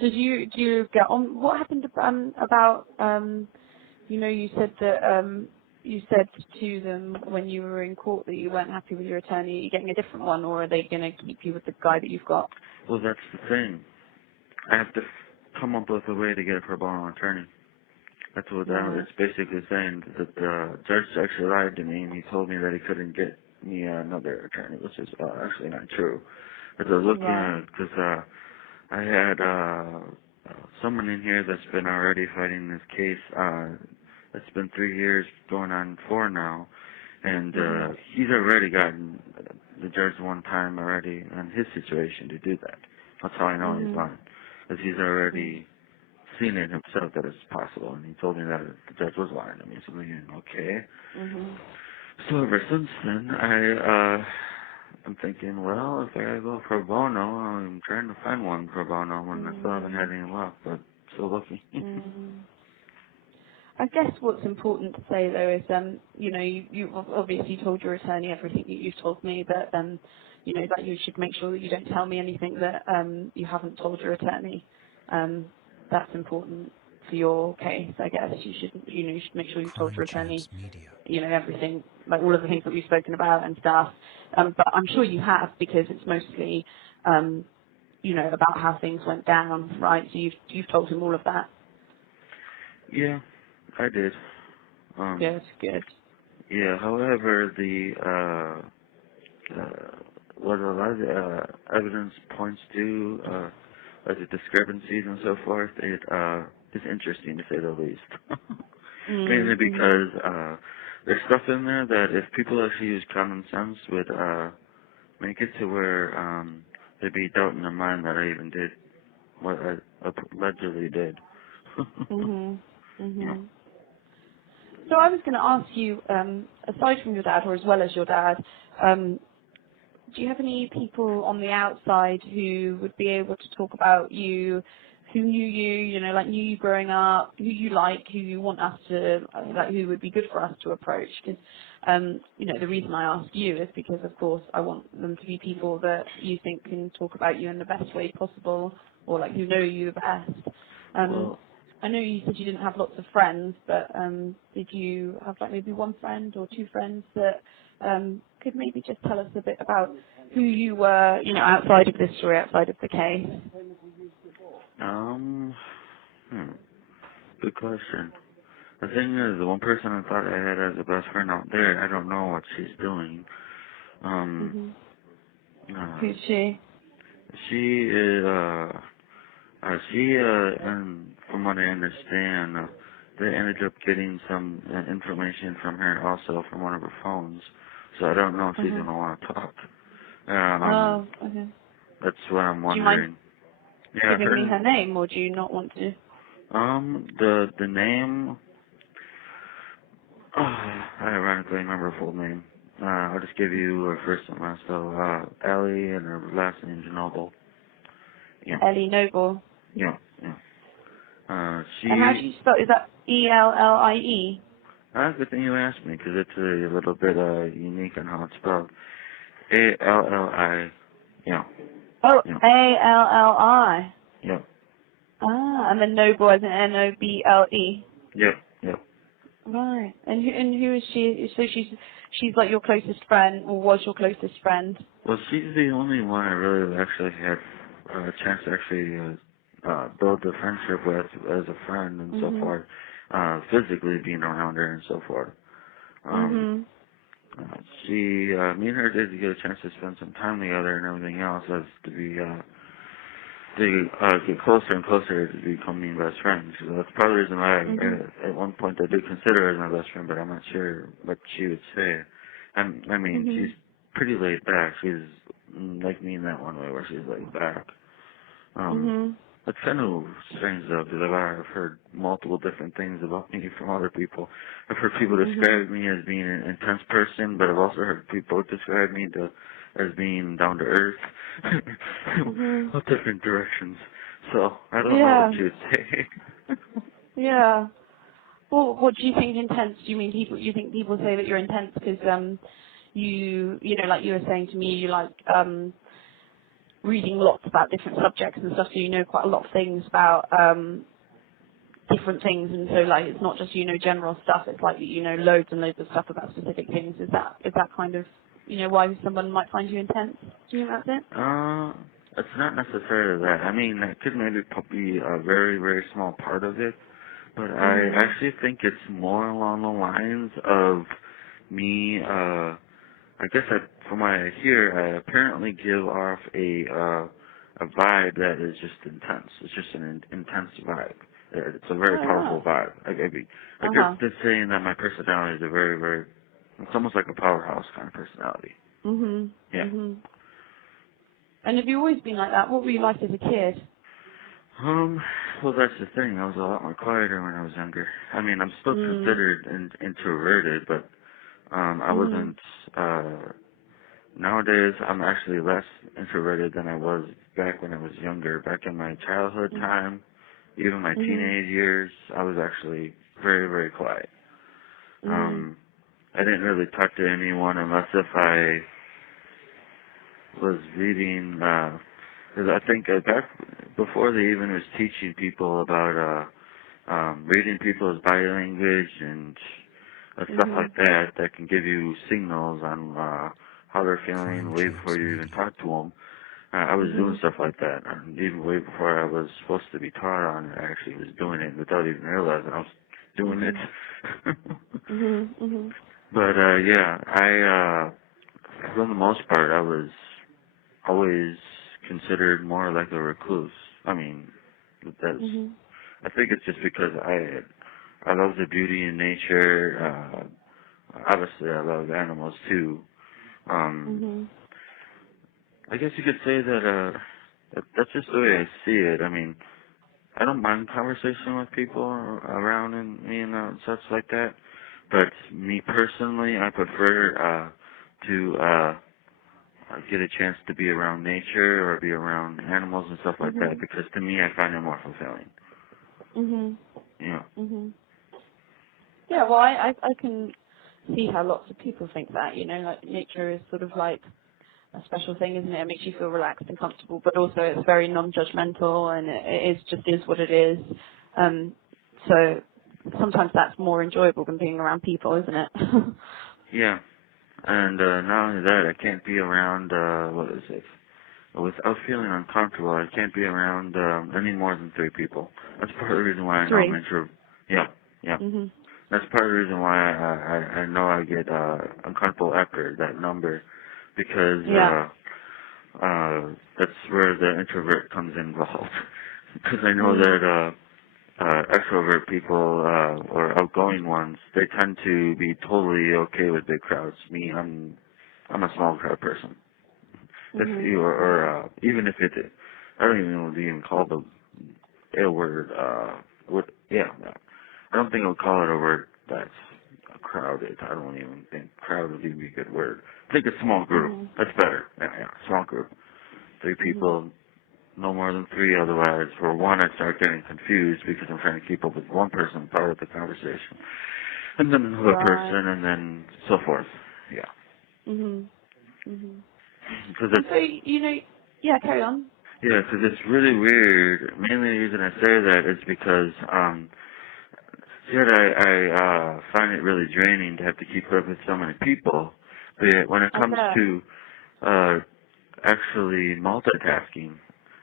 So do you get on? What happened about you know, you said that you said to them when you were in court that you weren't happy with your attorney. Are you getting a different one, or are they going to keep you with the guy that you've got? Well, that's the thing. I have to come up with a way to get a pro bono attorney. That's what it's basically saying, that the judge actually lied to me, and he told me that he couldn't get me another attorney, which is actually not true. But they're looking at it because I had someone in here that's been already fighting this case. It's been 3 years, going on 4 now, and he's already gotten the judge one time already on his situation to do that. That's how I know he's lying, because he's already seen it himself that it's possible, and he told me that the judge was lying to me. So I'm thinking, okay. So ever since then, I'm thinking, well, if I go pro bono, I'm trying to find one pro bono, and I still haven't had any luck, but still lucky. I guess what's important to say though is, you know, you obviously told your attorney everything that you've told me, but you know, that you should make sure that you don't tell me anything that you haven't told your attorney. That's important for your case, I guess. You should make sure you've told your attorney, you know, everything, like all of the things that we've spoken about and stuff. But I'm sure you have, because it's mostly, you know, about how things went down, right? So you've told him all of that. Yeah, I did. Good. Yeah, however, what a lot of the evidence points to, like the discrepancies and so forth, it is interesting to say the least. Mainly because there's stuff in there that if people actually use common sense would make it to where there'd be doubt in their mind that I even did what I allegedly did. Yeah. So I was going to ask you, aside from your dad, or as well as your dad, do you have any people on the outside who would be able to talk about you, who knew you, you know, like knew you growing up, who you like, who you want us to, like, who would be good for us to approach? Because, you know, the reason I ask you is because, of course, I want them to be people that you think can talk about you in the best way possible, or like who know you the best. I know you said you didn't have lots of friends, but did you have like maybe one friend or 2 friends that could maybe just tell us a bit about who you were, you know, outside of this story, outside of the case? Good question. The thing is, the one person I thought I had as a best friend out there, I don't know what she's doing. Who's she? She is, and from what I understand, they ended up getting some information from her also from one of her phones. So I don't know if she's going to want to talk. Okay. That's what I'm wondering. Do you mind giving me her name, or do you not want to? The name, I ironically remember her full name. I'll just give you her first and last, so, Ellie, and her last name's Noble. Yeah. Ellie Noble. Yeah, yeah. She... And how do you spell, is that E-L-L-I-E? Good thing you asked me, because it's a little bit, unique on how it's spelled. A-L-L-I, yeah. Oh, yeah. A-L-L-I. Yeah. Ah, and then Noble as in N-O-B-L-E. Yep, yep. Right. And who is she? So she's like your closest friend, or was your closest friend? Well, she's the only one I really actually had a chance to actually build a friendship with as a friend and so forth. Physically being around her and so forth. Me and her did get a chance to spend some time together and everything else as to be, get closer and closer to becoming best friends. So that's probably the reason why at one point I did consider her as my best friend, but I'm not sure what she would say. I mean, she's pretty laid back. She's like me in that one way where she's laid back. That's kind of strange though, because I've heard multiple different things about me from other people. I've heard people describe me as being an intense person, but I've also heard people describe me as being down to earth. All different directions. So I don't know what you would say. Yeah. Well, what do you think intense? Do you mean people? You think people say that you're intense because you know, like you were saying to me, you like reading lots about different subjects and stuff, so you know quite a lot of things about different things, and so like it's not just, you know, general stuff, it's like you know loads and loads of stuff about specific things. Is that kind of, you know, why someone might find you intense? Do you think that's it? It's not necessarily that. I mean, that could maybe be a very, very small part of it, but I actually think it's more along the lines of me, I guess from what I hear, I apparently give off a vibe that is just intense. It's just an intense vibe. It's a very powerful vibe. I've been saying that my personality is a very, very, it's almost like a powerhouse kind of personality. Yeah. And have you always been like that? What were you like as a kid? Well, that's the thing. I was a lot more quieter when I was younger. I mean, I'm still considered introverted, but I wasn't, nowadays I'm actually less introverted than I was back when I was younger. Back in my childhood time, even my teenage years, I was actually very, very quiet. I didn't really talk to anyone unless if I was reading, because I think back before they even was teaching people about reading people's body language and stuff like that can give you signals on how they're feeling way before you even talk to them. I was doing stuff like that, and even way before I was supposed to be taught on it. I actually was doing it without even realizing I was doing it. But yeah, for the most part, I was always considered more like a recluse. I mean, that's. I think it's just because I love the beauty in nature. Obviously, I love animals too. I guess you could say that that's just the way I see it. I mean, I don't mind conversation with people around me and such like that. But me personally, I prefer to get a chance to be around nature or be around animals and stuff like that, because to me, I find it more fulfilling. Yeah. Yeah, well, I can see how lots of people think that, you know, like nature is sort of like a special thing, isn't it? It makes you feel relaxed and comfortable, but also it's very non-judgmental, and it just is what it is. So sometimes that's more enjoyable than being around people, isn't it? Yeah. And not only that, I can't be around, without feeling uncomfortable, I can't be around any more than 3 people. That's part of the reason why I know I'm introvert. Yeah. That's part of the reason why I know I get uncomfortable after that number, because that's where the introvert comes involved. Because I know that extrovert people or outgoing ones, they tend to be totally okay with big crowds. Me, I'm a small crowd person. If you even if it, I don't even know what you even call the L word, yeah. I don't think I would call it a word that's crowded. I don't even think crowded would be a good word. I think a small group. That's better. Yeah, small group. 3 people, no more than 3. Otherwise, for one, I start getting confused because I'm trying to keep up with one person part of the conversation, and then another person, and then so forth. Yeah. Because so, you know, yeah, carry on. Yeah, because it's really weird. Mainly the reason I say that is because, I find it really draining to have to keep up with so many people. But yet when it comes to actually multitasking,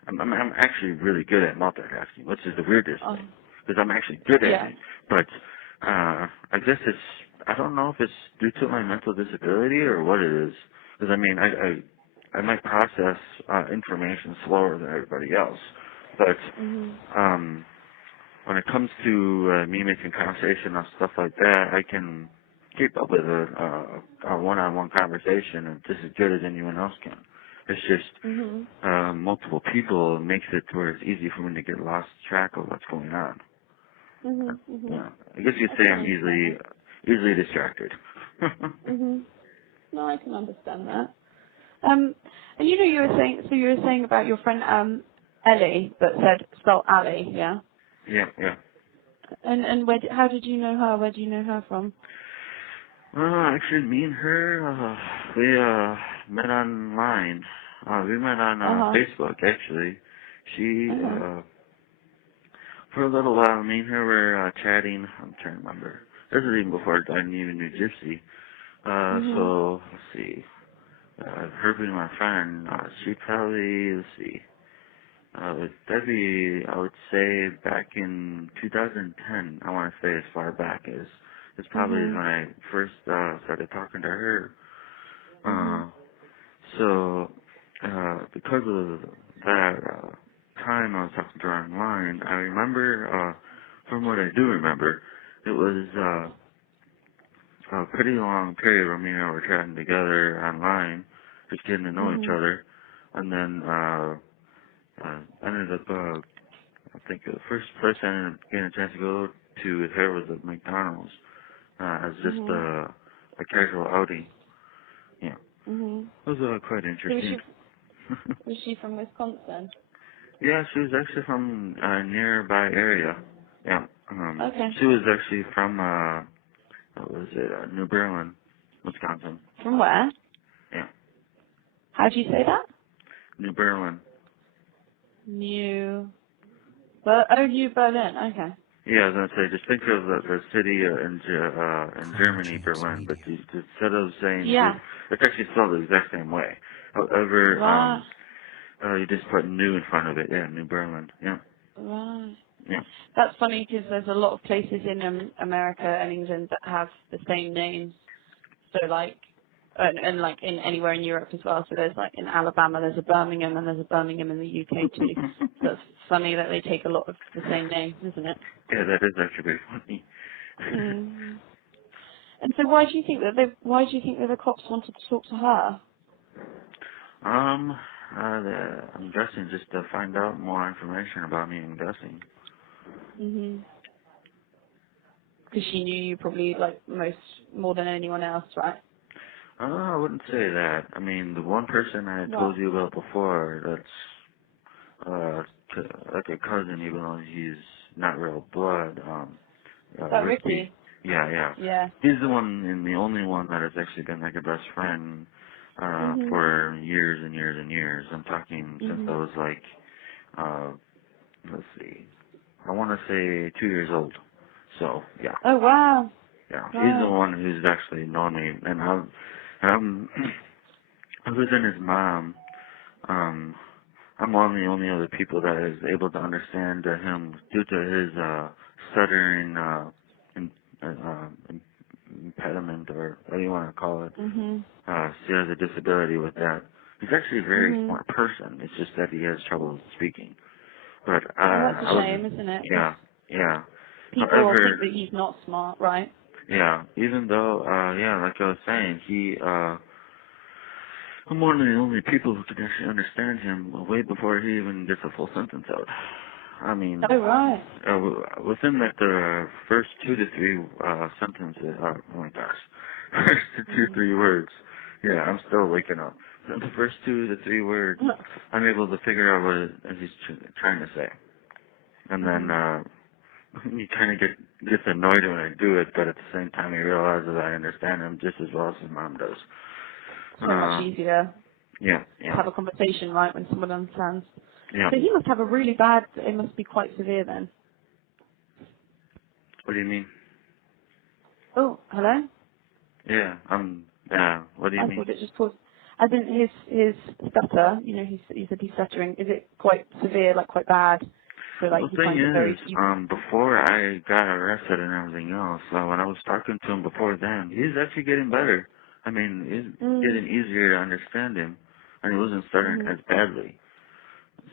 I'm actually really good at multitasking, which is the weirdest thing, because I'm actually good at it. But I guess I don't know if it's due to my mental disability or what it is. Because, I mean, I might process information slower than everybody else. But when it comes to me making conversation and stuff like that, I can keep up with a one-on-one conversation just as good as anyone else can. It's just multiple people makes it to where it's easy for me to get lost track of what's going on. Yeah. I guess you'd say I'm easily distracted. No, I can understand that. And you know, you were saying about your friend Ellie, but spelled Ali, yeah. Yeah. And how did you know her? Where do you know her from? Actually, me and her, we met online. We met on Facebook, actually. She, for a little while, me and her were chatting. I'm trying to remember. This is even before I even knew Gypsy. So, let's see. Her being my friend, she probably, let's see. That'd be, I would say, back in 2010. I want to say as far back as it's probably when I first started talking to her. So, because of that time I was talking to her online, I remember, from what I do remember, it was a pretty long period where me and her were chatting together online, just getting to know each other, and then ended up, I think the first place I ended up getting a chance to go to with her was at McDonald's, as just a casual outing. Yeah. It was quite interesting. Was she from Wisconsin? Yeah, she was actually from a nearby area. Yeah. She was actually from, what was it, New Berlin, Wisconsin. From where? Yeah. How do you say that? New Berlin. New Berlin, okay. Yeah, I was going to say, just think of the city in Germany, Berlin, but instead of saying, it's actually spelled the exact same way. However, you just put new in front of it, New Berlin, Right. Yeah. That's funny because there's a lot of places in America and England that have the same names. So like, and like in anywhere in Europe as well. So there's like in Alabama there's a Birmingham and there's a Birmingham in the UK too. So it's funny that they take a lot of the same names, isn't it? Yeah, that is actually very funny. And so why do you think that the cops wanted to talk to her? I'm guessing just to find out more information about me. I'm guessing. Because she knew you probably like more than anyone else, right? I wouldn't say that. I mean, the one person I had told you about before, that's like a cousin, even though he's not real blood. Ricky. Yeah. He's the one and the only one that has actually been like a best friend for years and years and years. I'm talking since I was like, let's see, I want to say 2 years old. So yeah. Oh wow. Yeah, he's the one who's actually known me, and other than his mom, I'm one of the only other people that is able to understand him due to his stuttering impediment, or what do you want to call it. He has a disability with that. He's actually a very smart person. It's just that he has trouble speaking. But that's a shame, isn't it? Yeah. People will think that he's not smart, right? Yeah, even though, like I was saying, I'm one of the only people who can actually understand him way before he even gets a full sentence out. I mean, Oh, right. within like the first 2 to 3 sentences, oh my gosh, first 2 to 3 words, yeah, I'm still waking up. The first 2 to 3 words, I'm able to figure out what he's trying to say. And then he kind of gets annoyed when I do it, but at the same time he realizes I understand him just as well as his mom does. So much easier Yeah. to have a conversation, right, when someone understands. Yeah. So he must have a really bad, it must be quite severe then. What do you mean? Oh, hello? Yeah, what do you I mean? thought it just paused. As in his stutter, you know, he said he's stuttering. Is it quite severe, like quite bad? So like The he thing finds it very before I got arrested and everything else, when I was talking to him before then, he's actually getting better. I mean, it's getting easier to understand him, and he wasn't stuttering as badly.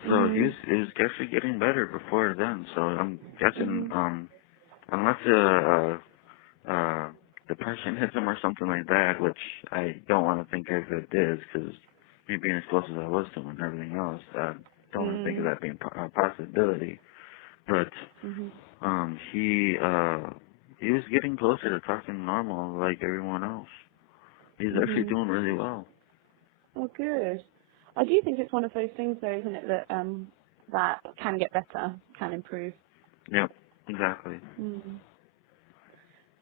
So he was actually getting better before then. So I'm guessing, unless depression hits him or something like that, which I don't want to think if it is, because me being as close as I was to him and everything else, I don't want to think of that being a possibility. But he was getting closer to talking normal like everyone else. He's actually doing really well. Oh, good. I do think it's one of those things, though, isn't it, that that can get better, can improve. Yep, exactly.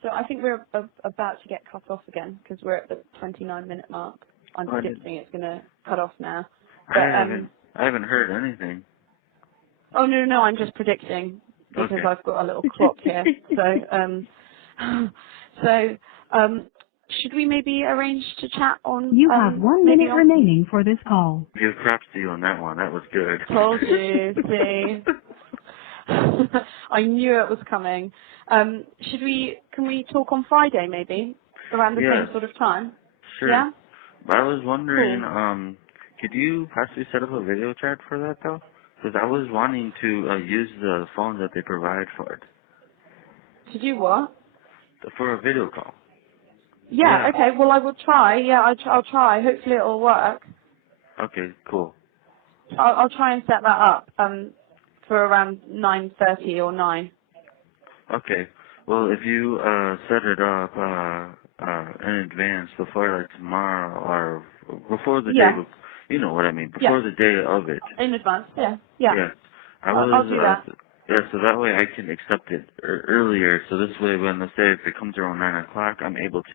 So I think we're about to get cut off again because we're at the 29-minute mark. I'm predicting it's going to cut off now. But, I haven't heard anything. Oh, no, I'm just predicting because I've got a little clock here. So, should we maybe arrange to chat on... You have 1 minute remaining for this call. Give props to you on that one. That was good. Told you, see. I knew it was coming. Can we talk on Friday maybe? Around the same sort of time? Sure. Yeah? But I was wondering, could you possibly set up a video chat for that though? Because I was wanting to use the phone that they provide for it. To do what? For a video call. Yeah, okay, well I will try. Yeah, I'll try. Hopefully it'll work. Okay, cool. I'll try and set that up for around 9:30 or 9. Okay. Well, if you set it up in advance before like tomorrow or before the day, you know what I mean, before the day of it. In advance, yeah. I'll do that. Yeah, so that way I can accept it earlier. So this way, when let's say if it comes around 9 o'clock, I'm able to.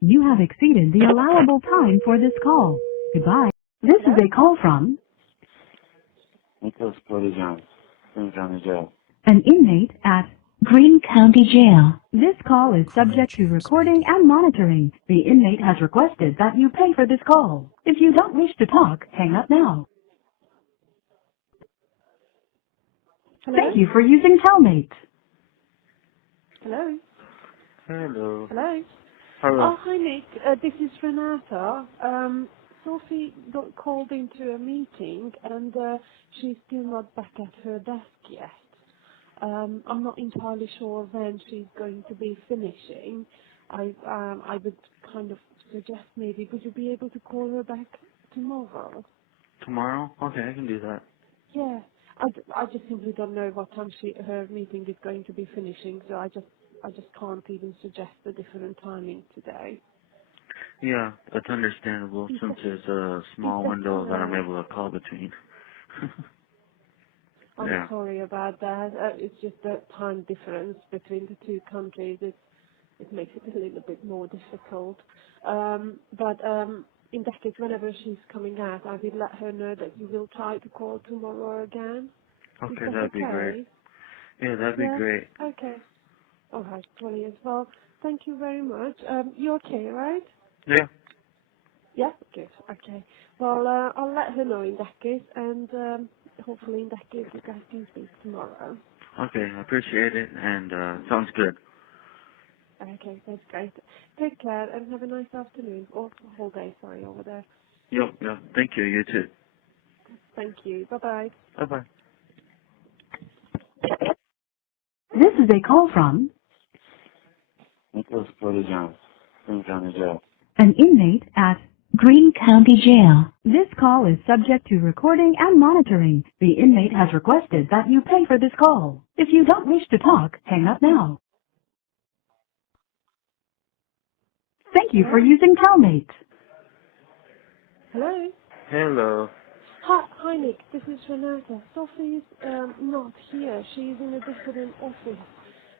You have exceeded the allowable time for this call. Goodbye. This is a call from Nicholas Godejohn, Green County Jail. an inmate at Green County Jail. This call is subject to recording and monitoring. The inmate has requested that you pay for this call. If you don't wish to talk, hang up now. Hello? Thank you for using Telmate. Hello? Hello. Hello? Hello. Oh, hi Nick. This is Renata. Sophie got called into a meeting and she's still not back at her desk yet. I'm not entirely sure when she's going to be finishing. I would kind of suggest maybe, would you be able to call her back tomorrow? Tomorrow? Okay, I can do that. Yeah. I just simply don't know what time her meeting is going to be finishing, so I just can't even suggest a different timing today. Yeah, that's understandable since there's a small window that I'm able to call between. I'm sorry about that. It's just the time difference between the two countries. It makes it a little bit more difficult. But in that case, whenever she's coming out, I will let her know that you will try to call tomorrow again. Okay, that'd be great. Yeah, that'd be great. Okay. All right, brilliant. Well, thank you very much. You okay, right? Yeah. Yeah, good. Okay. Well, I'll let her know in that case, and hopefully in that case you guys can speak tomorrow. Okay, I appreciate it, and sounds good. Okay, that's great. Take care and have a nice afternoon, or whole day, sorry, over there. Yep. Thank you, you too. Thank you. Bye-bye. Bye-bye. This is a call from Nicholas Godejohn, Green County Jail. an inmate at Greene County Jail. This call is subject to recording and monitoring. The inmate has requested that you pay for this call. If you don't wish to talk, hang up now. Thank you for using Telmate. Hello? Hello. Hi, Nick. This is Renata. Sophie's not here. She's in a different office.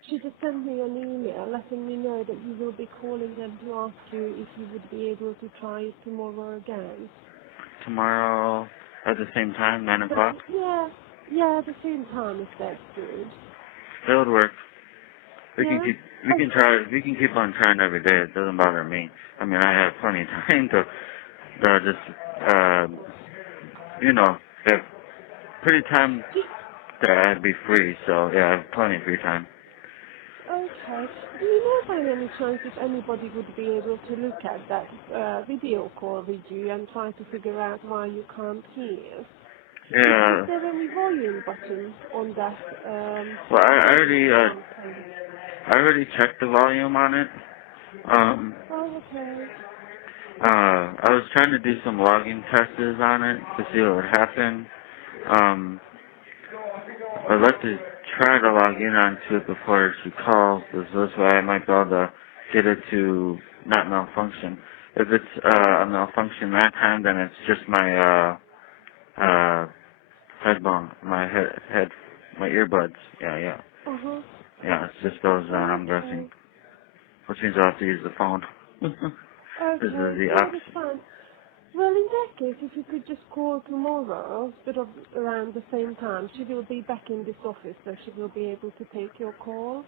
She just sent me an email letting me know that you will be calling them to ask you if you would be able to try it tomorrow again. Tomorrow at the same time, 9 o'clock? Yeah, at the same time, if that's good. That would work. We Yeah? can keep on trying every day. It doesn't bother me. I mean, I have plenty of time to just, have pretty time that I'd be free. So, yeah, I have plenty of free time. Okay. Do you know by any chance if anybody would be able to look at that video call with you and try to figure out why you can't hear? Yeah. Is there any volume button on that? Well, I already checked the volume on it. Okay. I was trying to do some logging tests on it to see what would happen. I'd like to try to log in onto it before she calls, because this way I might be able to get it to not malfunction. If it's a malfunction that time, then it's just my headbone, my earbuds. Yeah. Uh-huh. Yeah, it's just those I'm guessing. Which means I'll have to use the phone. Okay, This is the that's fine. Well, in that case, if you could just call tomorrow, sort of around the same time, she will be back in this office, so she will be able to take your call.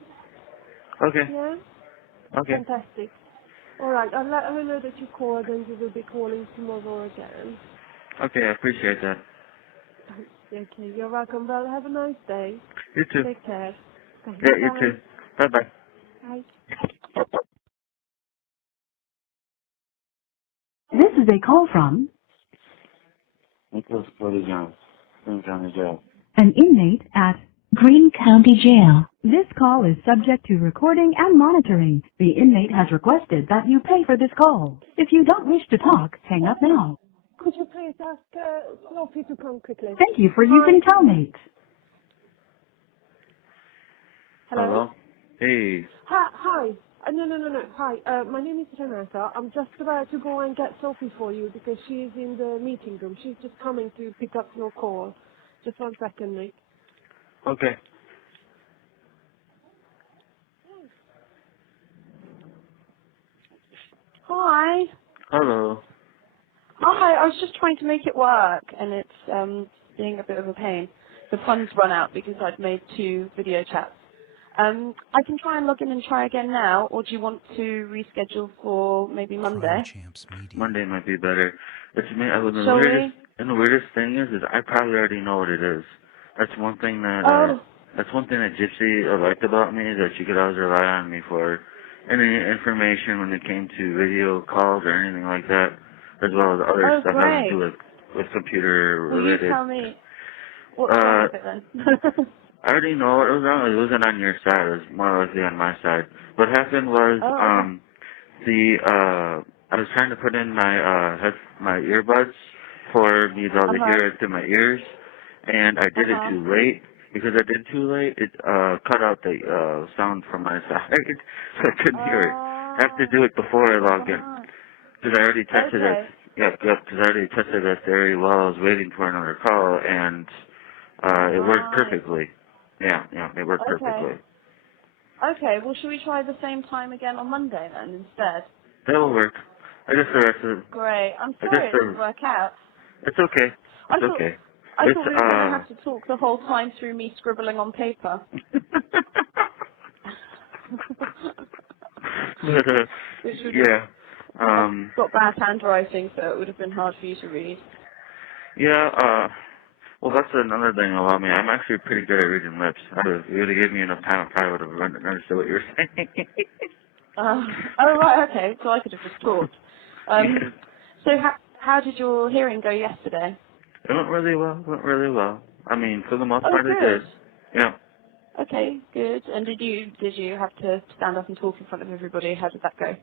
Okay. Yeah? Okay. Fantastic. All right, I'll let her know that you called and you will be calling tomorrow again. Okay, I appreciate that. Okay, you're welcome. Well, have a nice day. You too. Take care. Thanks. Yeah, you Bye. too. Bye-bye. Bye. This is a call from Nicholas Godejohn, Greene County Jail. an inmate at Greene County Jail. This call is subject to recording and monitoring. The inmate has requested that you pay for this call. If you don't wish to talk, hang up now. Could you please ask Sophie to come quickly? Thank you for using Telmate. Hello? Hey. Hi. No. Hi. My name is Renata. I'm just about to go and get Sophie for you because she's in the meeting room. She's just coming to pick up your call. Just 1 second, Nick. Okay. Hi. Hello. Hi, I was just trying to make it work, and it's being a bit of a pain. The funds run out because I'd made 2 video chats. I can try and log in and try again now, or do you want to reschedule for maybe Monday? Monday might be better. It's me. And the weirdest thing is I probably already know what it is. That's one thing that Gypsy liked about me, that she could always rely on me for any information when it came to video calls or anything like that, as well as other stuff having to do with computer related. Will you tell me what's wrong with it then? I already know what was wrong. It wasn't on your side. It was more likely on my side. What happened was, I was trying to put in my earbuds for me to be able to hear it through my ears, and I did it too late. Because I did too late, it cut out the sound from my side, so I couldn't hear it. I have to do it before I log in. Because I already tested it. Because I already tested that very well. I was waiting for another call, and it worked perfectly. Yeah, it worked perfectly. Okay, well, should we try the same time again on Monday then instead? That will work. I guess the rest of it. Great. I'm sorry it didn't work out. It's okay. It's okay. I thought we were going to have to talk the whole time through me scribbling on paper. Yeah. Got bad handwriting, so it would have been hard for you to read. Yeah, well, that's another thing about me. I'm actually pretty good at reading lips. If you would have given me enough time, I probably would have understood what you were saying. Right, okay. So I could have just talked. So how did your hearing go yesterday? It went really well. I mean, for the most part, it did. Yeah. Okay, good. And did you have to stand up and talk in front of everybody? How did that go?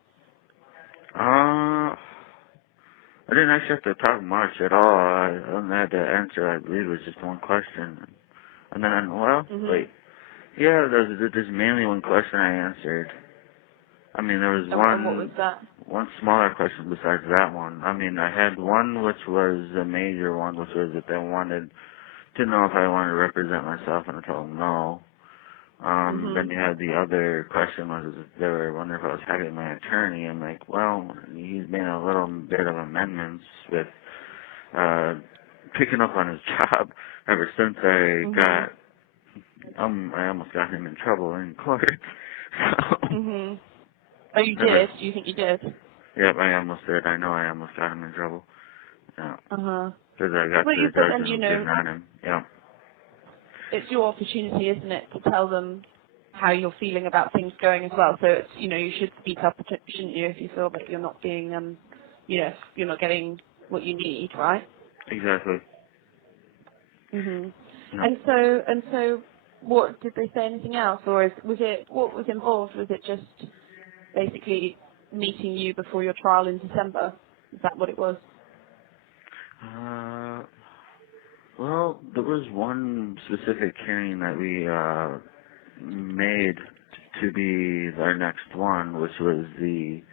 I didn't actually have to talk much at all. I only had to answer, I believe it was just one question. And then, wait. Yeah, there's mainly one question I answered. I mean, there was And what was that? one smaller question besides that one. I mean, I had one which was a major one, which was that they wanted to know if I wanted to represent myself, and I told them no. Then you had the other question was they were wondering if I was happy with my attorney. I'm like, well, he's made a little bit of amendments with picking up on his job ever since I I almost got him in trouble in court. So, Oh, you did? Do you think you did? Yep, I almost did. I know I almost got him in trouble. Yeah. Because I got the judge and getting on him. Yeah. It's your opportunity, isn't it, to tell them how you're feeling about things going as well. So it's, you should speak up, shouldn't you, if you feel that you're not being, you're not getting what you need, right? Exactly. Yeah. And so, what did they say? Anything else, or what was involved? Was it just basically meeting you before your trial in December? Is that what it was? Well, there was one specific hearing that we made to be our next one, which was the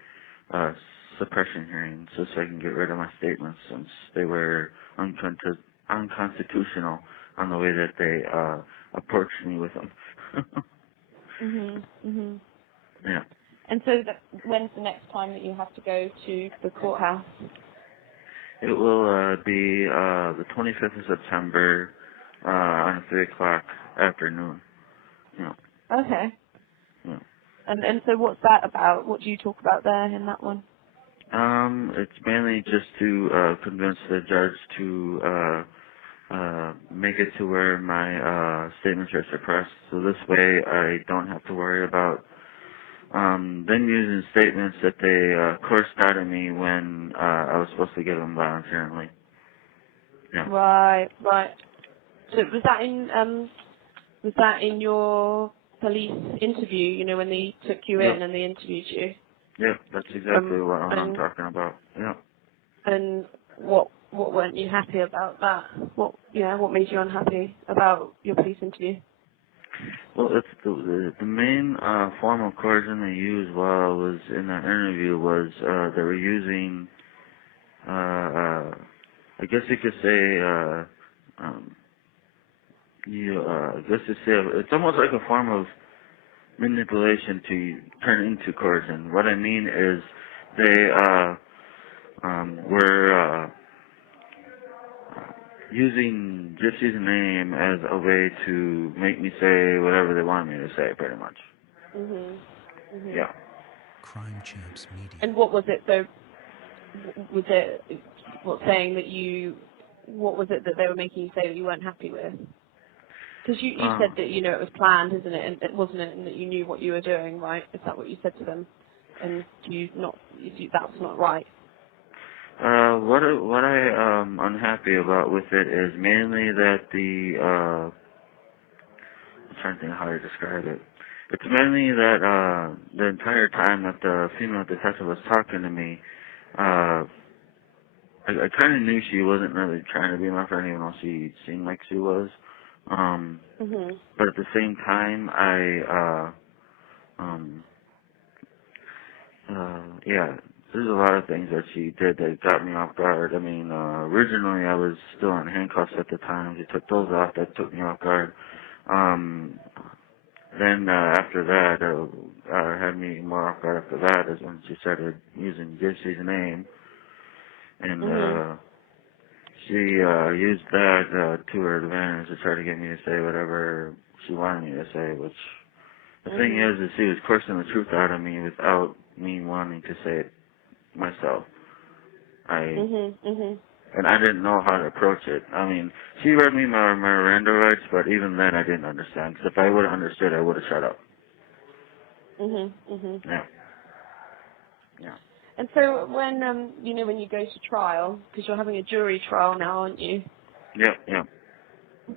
suppression hearing, so I can get rid of my statements since they were unconstitutional on the way that they approached me with them. Yeah. And so when's the next time that you have to go to the courthouse? It will be the 25th of September on 3 o'clock afternoon. Yeah. Okay. Yeah. And so what's that about? What do you talk about there in that one? It's mainly just to convince the judge to make it to where my statements are suppressed. So this way I don't have to worry about them using statements that they coerced out of me when I was supposed to give them voluntarily. Yeah. Right. So was that in your police interview? When they took you in and they interviewed you. Yeah, that's exactly what I'm talking about. Yeah. And what weren't you happy about that? What made you unhappy about your police interview? Well, it's the main form of coercion they used while I was in that interview was they were using, I guess you could say, it's almost like a form of manipulation to turn into coercion. What I mean is they were using Gypsy's name as a way to make me say whatever they wanted me to say, pretty much. Yeah. Crime Champs Media. And what was it? So, was it what was it that they were making you say that you weren't happy with? Because you said that it was planned, isn't it? And it wasn't it, and that you knew what you were doing, right? Is that what you said to them? And that's not right. What I unhappy about with it is mainly that I'm trying to think how to describe it. It's mainly that the entire time that the female detective was talking to me, I kind of knew she wasn't really trying to be my friend, even though she seemed like she was. But at the same time, there's a lot of things that she did that got me off guard. I mean, originally I was still in handcuffs at the time. She took those off. That took me off guard. Then after that, had me more off guard after that is when she started using Gypsy's name. And she used that to her advantage to try to get me to say whatever she wanted me to say, which the thing is she was coercing the truth out of me without me wanting to say it myself. And I didn't know how to approach it. I mean, she read me my Miranda rights, but even then I didn't understand. Because if I would have understood, I would have shut up. Yeah. And so when when you go to trial, because you're having a jury trial now, aren't you? Yeah.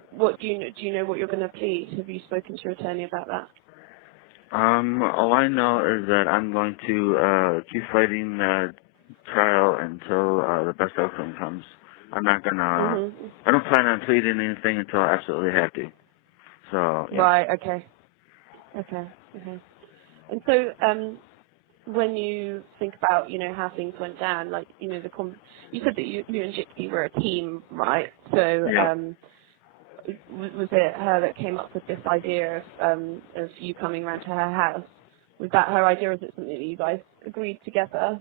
What do you know what you're going to plead? Have you spoken to your attorney about that? All I know is that I'm going to keep fighting trial until the best outcome comes. I'm not gonna. I don't plan on pleading anything until I absolutely have to. So. Yeah. Right. Okay. And so, when you think about, how things went down, like, you said that you and Gypsy were a team, right? So, Yeah. was it her that came up with this idea of you coming around to her house? Was that her idea, or is it something that you guys agreed together?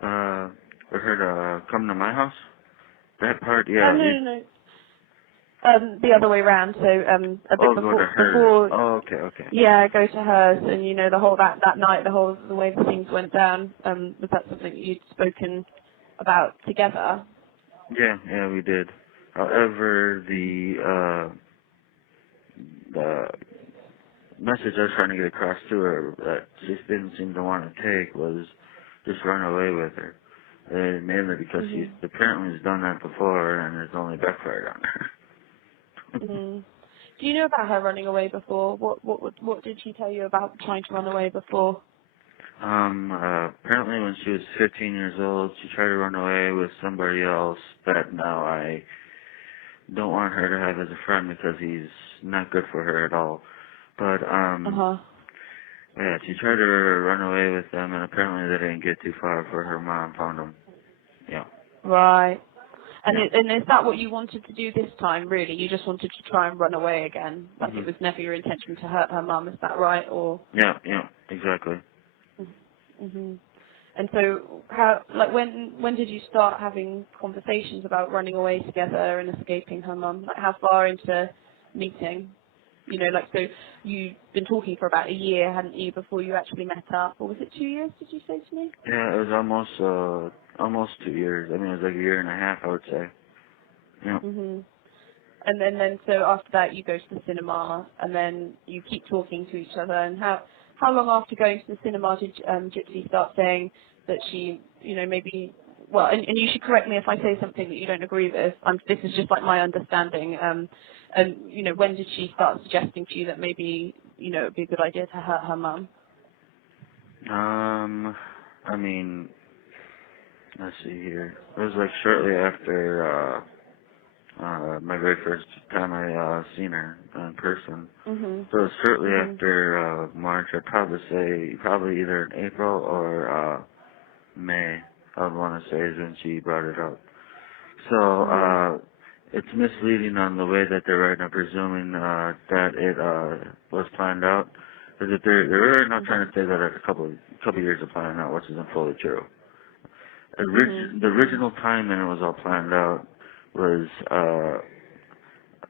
For her to come to my house? That part, yeah. No. The other way around. So a bit go to hers. before. Oh, okay. Yeah, go to hers, and the whole that night, the way the things went down. Was that something that you'd spoken about together? Yeah, we did. However, the message I was trying to get across to her that she didn't seem to want to take was just run away with her. Mainly because she apparently has done that before and it's only backfired on her. Do you know about her running away before? What did she tell you about trying to run away before? Apparently when she was 15 years old, she tried to run away with somebody else that now I don't want her to have as a friend because he's not good for her at all. But, yeah, she tried to run away with them, and apparently they didn't get too far before her mom found them. Yeah. Right. And is that what you wanted to do this time, really? You just wanted to try and run away again? Like it was never your intention to hurt her mum, is that right? Or Yeah, exactly. And so, when did you start having conversations about running away together and escaping her mum? Like, how far into meeting? So you've been talking for about a year, hadn't you, before you actually met up? Or was it 2 years, did you say to me? Yeah, it was almost 2 years. I mean, it was like a year and a half, I would say. Yeah. And then so after that you go to the cinema, and then you keep talking to each other. And how long after going to the cinema did Gypsy start saying that she, maybe, well, and you should correct me if I say something that you don't agree with. This is just like my understanding. And when did she start suggesting to you that maybe, it would be a good idea to hurt her mum? I mean, let's see here. It was like shortly after my very first time I seen her in person. So it was shortly after March. I'd probably say either in April or May. I would want to say is when she brought it up. So it's misleading on the way that they're writing. I'm presuming that it was planned out. Because they're not trying to say that a couple years of planning out, which isn't fully true. The original time when it was all planned out was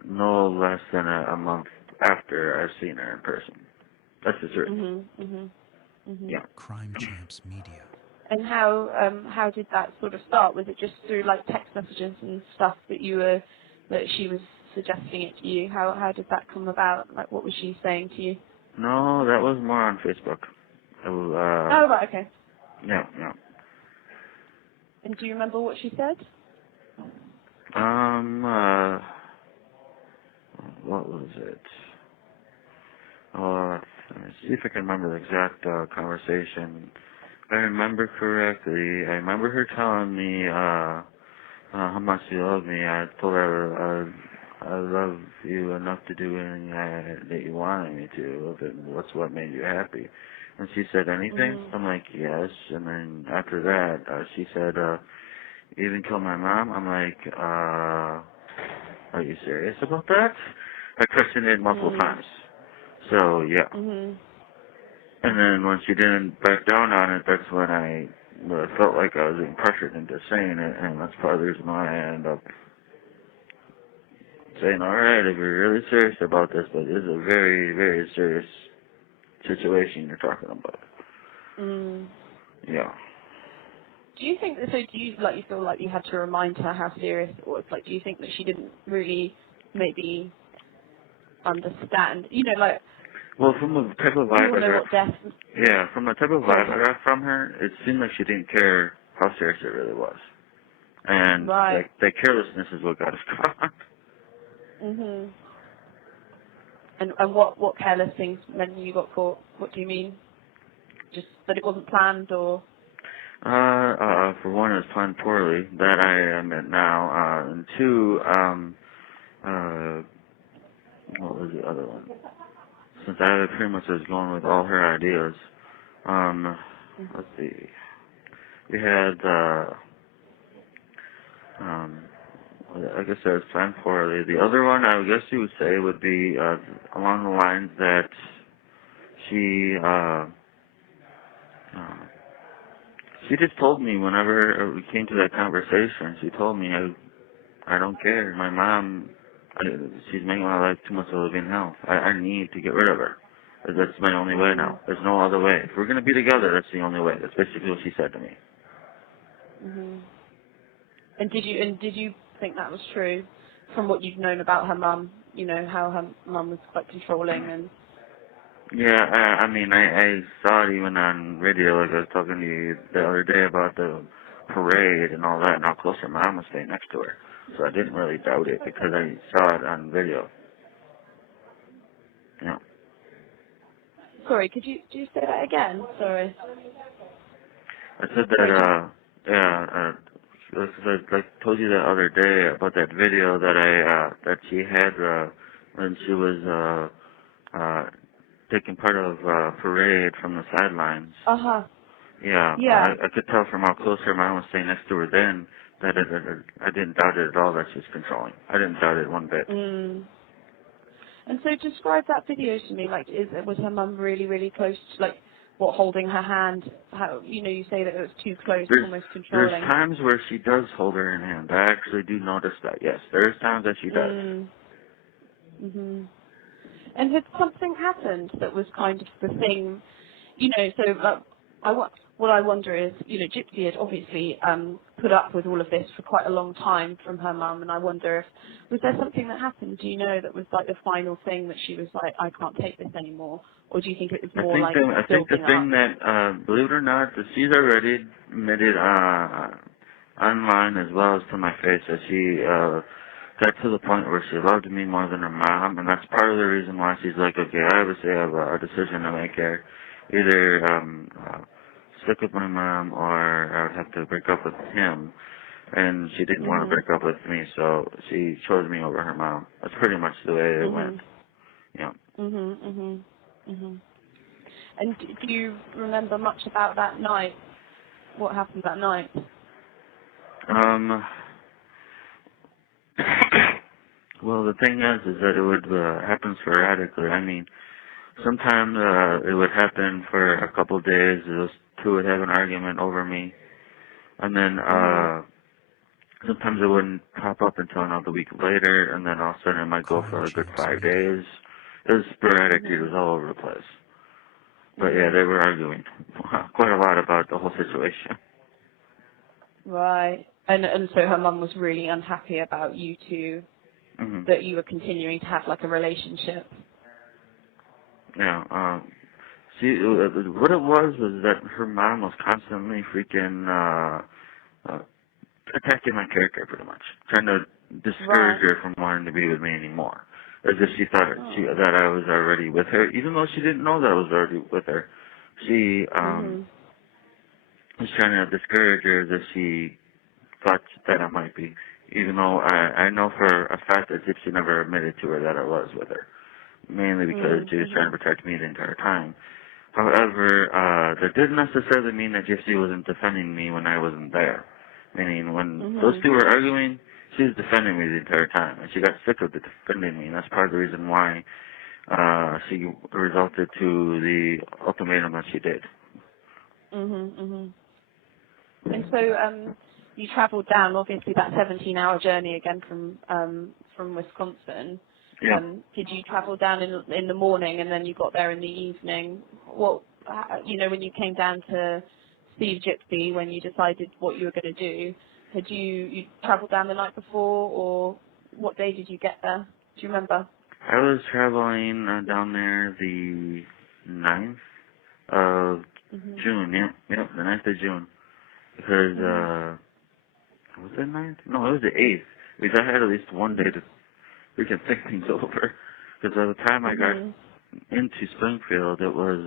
no less than a month after I've seen her in person. That's the truth. Yeah. Crime Champs Media. And how did that sort of start? Was it just through like text messages and stuff that she was suggesting it to you? How did that come about? Like, what was she saying to you? No, that was more on Facebook. Oh, right, okay. Yeah. And do you remember what she said? What was it? Let me see if I can remember the exact conversation. If I remember correctly, I remember her telling me how much she loved me. I told her I love you enough to do anything that you wanted me to. What made you happy? And she said, anything? I'm like, yes. And then after that, she said, even kill my mom? I'm like, are you serious about that? I questioned it multiple times. So, yeah. And then when she didn't back down on it, that's when I felt like I was being pressured into saying it, and that's part of the reason why I ended up saying, all right, if you're really serious about this, but this is a very, very serious situation you're talking about. Yeah. Do you think, so do you feel like you had to remind her how serious it was? Like, do you think that she didn't really maybe understand? Well, from the type of vibe I got, from the type of vibe I got from her, it seemed like she didn't care how serious it really was. And like, that carelessness is what got us caught. And what careless things meant you got caught? What do you mean? Just that it wasn't planned, or? For one, it's planned poorly. That I admit now. And two, what was the other one? Since I pretty much was going with all her ideas, let's see. We had, I guess that was planned poorly. The other one, I guess you would say, would be along the lines that she just told me whenever we came to that conversation, she told me, I don't care. My mom, she's making my life too much of a living hell. I need to get rid of her. That's my only way now. There's no other way. If we're going to be together, that's the only way. That's basically what she said to me. Mhm. And did you think that was true from what you've known about her mum? You know, how her mum was quite controlling and... Yeah, I mean, I saw it even on radio, like I was talking to you the other day about the parade and all that, and how close her mom was staying next to her. So I didn't really doubt it because I saw it on video. Yeah. Sorry, do you say that again? Sorry. I said that, like I told you the other day about that video that that she had, when she was, taking part of parade from the sidelines. Uh-huh. Yeah. Yeah. I could tell from how close her mom was staying next to her then that I didn't doubt it at all that she was controlling. I didn't doubt it one bit. Mm. And so describe that video to me. Like, was her mum really, really close? Like, what, holding her hand? How, you know, you say that it was too close, almost controlling. There's times where she does hold her in hand. I actually do notice that. Yes, there's times that she does. Mhm. And had something happened that was kind of the thing, you know, so what I wonder is, you know, Gypsy had obviously put up with all of this for quite a long time from her mum, and I wonder if, was there something that happened, do you know, that was like the final thing that she was like, I can't take this anymore? Or do you think it was more like building up? I think the thing that, believe it or not, she's already admitted online as well as to my face that she got to the point where she loved me more than her mom, and that's part of the reason why she's like, okay, I obviously have a decision to make here. Either stick with my mom or I would have to break up with him. And she didn't want to break up with me, so she chose me over her mom. That's pretty much the way it went. Yeah. And do you remember much about that night? What happened that night? Well, the thing is that it would happen sporadically. I mean, sometimes it would happen for a couple of days. Those two would have an argument over me, and then sometimes it wouldn't pop up until another week later, and then all of a sudden it might go for a good 5 days. It was sporadic. It was all over the place. But yeah, they were arguing quite a lot about the whole situation. Right. And so her mum was really unhappy about you two, that you were continuing to have like a relationship. Yeah. What it was that her mom was constantly freaking attacking my character, pretty much, trying to discourage her from wanting to be with me anymore. As if she thought that I was already with her, even though she didn't know that I was already with her. She was trying to discourage her as if she thought that I might be, even though I know for a fact that Gypsy never admitted to her that I was with her, mainly because she was trying to protect me the entire time. However, that didn't necessarily mean that Gypsy wasn't defending me when I wasn't there. Meaning, when those two were arguing, she was defending me the entire time, and she got sick of defending me, and that's part of the reason why she resulted to the ultimatum that she did. And so you travelled down, obviously, that 17-hour journey again from Wisconsin. Yeah. Did you travel down in the morning and then you got there in the evening? What, you know, when you came down to see Gypsy, when you decided what you were going to do, had you travelled down the night before, or what day did you get there? Do you remember? I was traveling down there the 9th of June. Yep, the 9th of June. Because, was it 9th? No, it was the 8th. Because I had at least one day to freaking think things over. Because by the time I got into Springfield, it was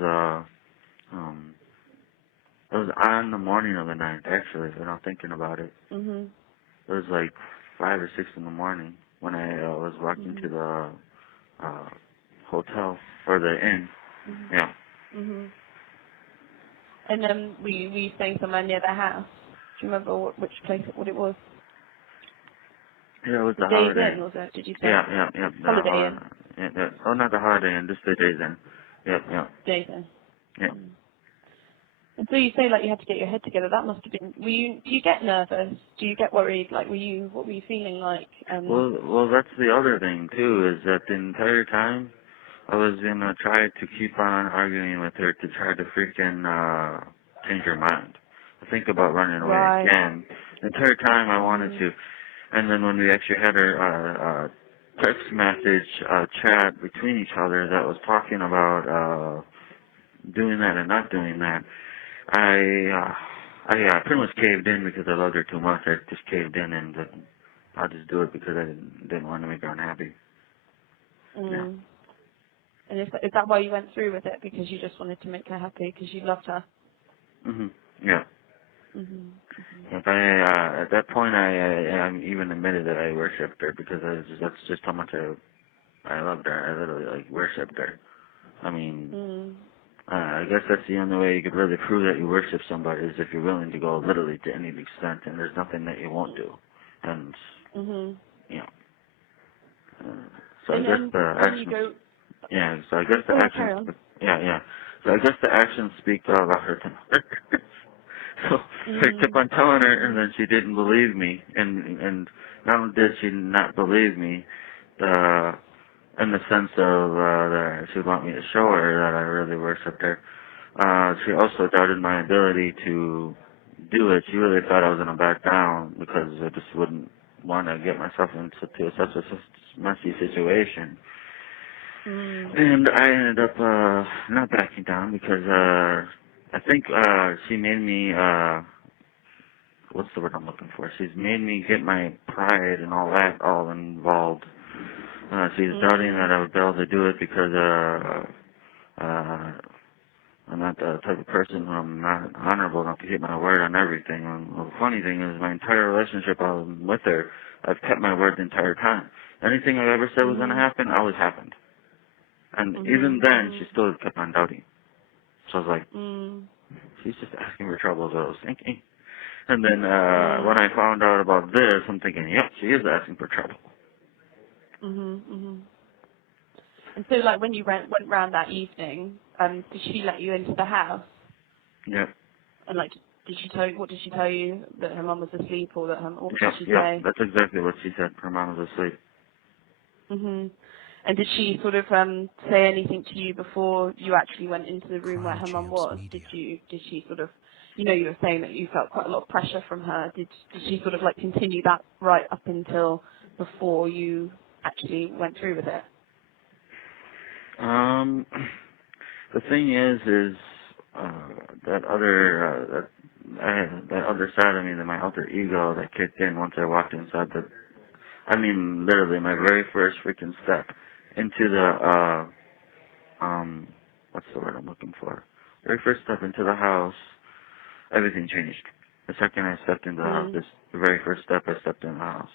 It was on the morning of the 9th, actually, without thinking about it. Mhm. It was like 5 or 6 in the morning when I was walking to the hotel, or the inn. Mhm. Yeah. Mhm. And then were you staying somewhere near the house? Do you remember which place, what it was? Yeah, it was the Days Holiday Inn, was it? Did you say? Yeah. Holiday Inn. Oh, not the Holiday Inn, just the Days Inn. Yep. Days Inn. Yeah. And so you say like you had to get your head together. That must have been. Do you get nervous? Do you get worried? Like, what were you feeling like? Well, that's the other thing too, is that the entire time I was gonna try to keep on arguing with her to try to freaking change her mind. To think about running away again. The entire time I wanted to. And then when we actually had our text message chat between each other that was talking about doing that and not doing that, I pretty much caved in because I loved her too much. I just caved in and I'll just do it because I didn't want to make her unhappy. Yeah. And is that why you went through with it? Because you just wanted to make her happy because you loved her? Yeah. If at that point I even admitted that I worshipped her because that's just how much I loved her. I literally like worshipped her. I mean, I guess that's the only way you could really prove that you worship somebody is if you're willing to go literally to any extent, and there's nothing that you won't do. And you know, so and I guess the actions. So I guess the actions. So I guess the actions speak about her. So I kept on telling her, and then she didn't believe me. And not only did she not believe me, in the sense of that she would want me to show her that I really worshipped her, she also doubted my ability to do it. She really thought I was going to back down because I just wouldn't want to get myself into such a messy situation. And I ended up not backing down because I think she made me, what's the word I'm looking for? She's made me get my pride and all that all involved. She's doubting that I would be able to do it because I'm not the type of person who I'm not honorable enough to keep my word on everything. And the funny thing is my entire relationship with her, I've kept my word the entire time. Anything I've ever said was going to happen, always happened. And even then, she still kept on doubting. So I was like, she's just asking for trouble, is what I was thinking. And then when I found out about this, I'm thinking, yep, she is asking for trouble. And so, like, when you went round that evening, did she let you into the house? Yeah. And, like, what did she tell you? That her mum was asleep, or what did she say? Yeah, that's exactly what she said. Her mom was asleep. And did she sort of say anything to you before you actually went into the room where her mum was? Did she sort of, you were saying that you felt quite a lot of pressure from her. Did she sort of like continue that right up until before you actually went through with it? The thing is that other side of me, my alter ego that kicked in once I walked inside literally my very first freaking step into the, what's the word I'm looking for? Very first step into the house, everything changed. The second I stepped into the house, the very first step I stepped in the house.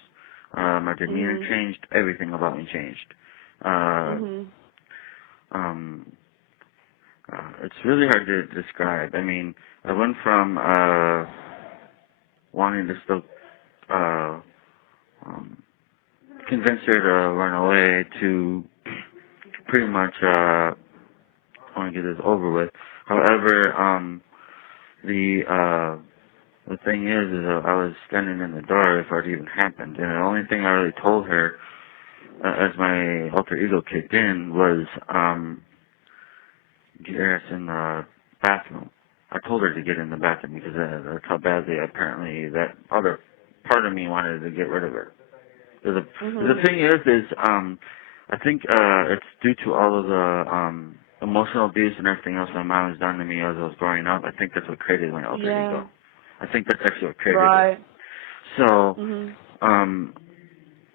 My demeanor changed, everything about me changed. It's really hard to describe. I mean, I went from wanting to still convince her to run away to pretty much want to get this over with. However, the thing is I was standing in the door before it even happened, and the only thing I really told her as my alter ego kicked in was get her in the bathroom. I told her to get in the bathroom because that's how badly apparently that other part of me wanted to get rid of her. The thing is I think it's due to all of the emotional abuse and everything else my mom has done to me as I was growing up. I think that's what created my alter ego. I think that's actually what created it. So,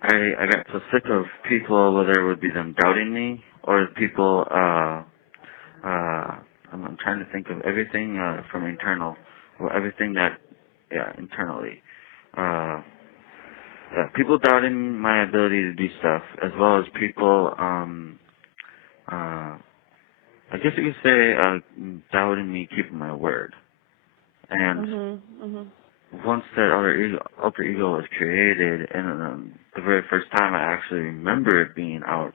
I got so sick of people, whether it would be them doubting me or people, I'm trying to think of everything from internal. everything that, internally. People doubting my ability to do stuff, as well as people, I guess you could say, doubting me keeping my word. And once that alter ego was created, and the very first time I actually remember it being out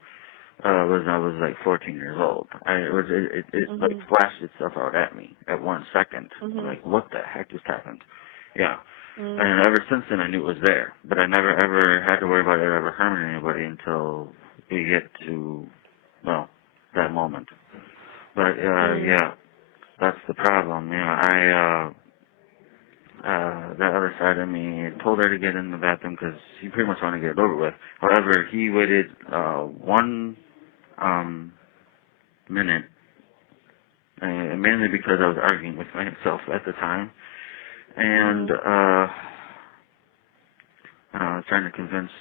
was when I was like 14 years old. It like flashed itself out at me at 1 second. I'm like, what the heck just happened? Yeah. And ever since then I knew it was there, but I never ever had to worry about it ever harming anybody until we get to, well, that moment. But yeah, that's the problem. You know, that other side of me told her to get in the bathroom because he pretty much wanted to get it over with. However, he waited 1 minute, mainly because I was arguing with myself at the time, and I was trying to convince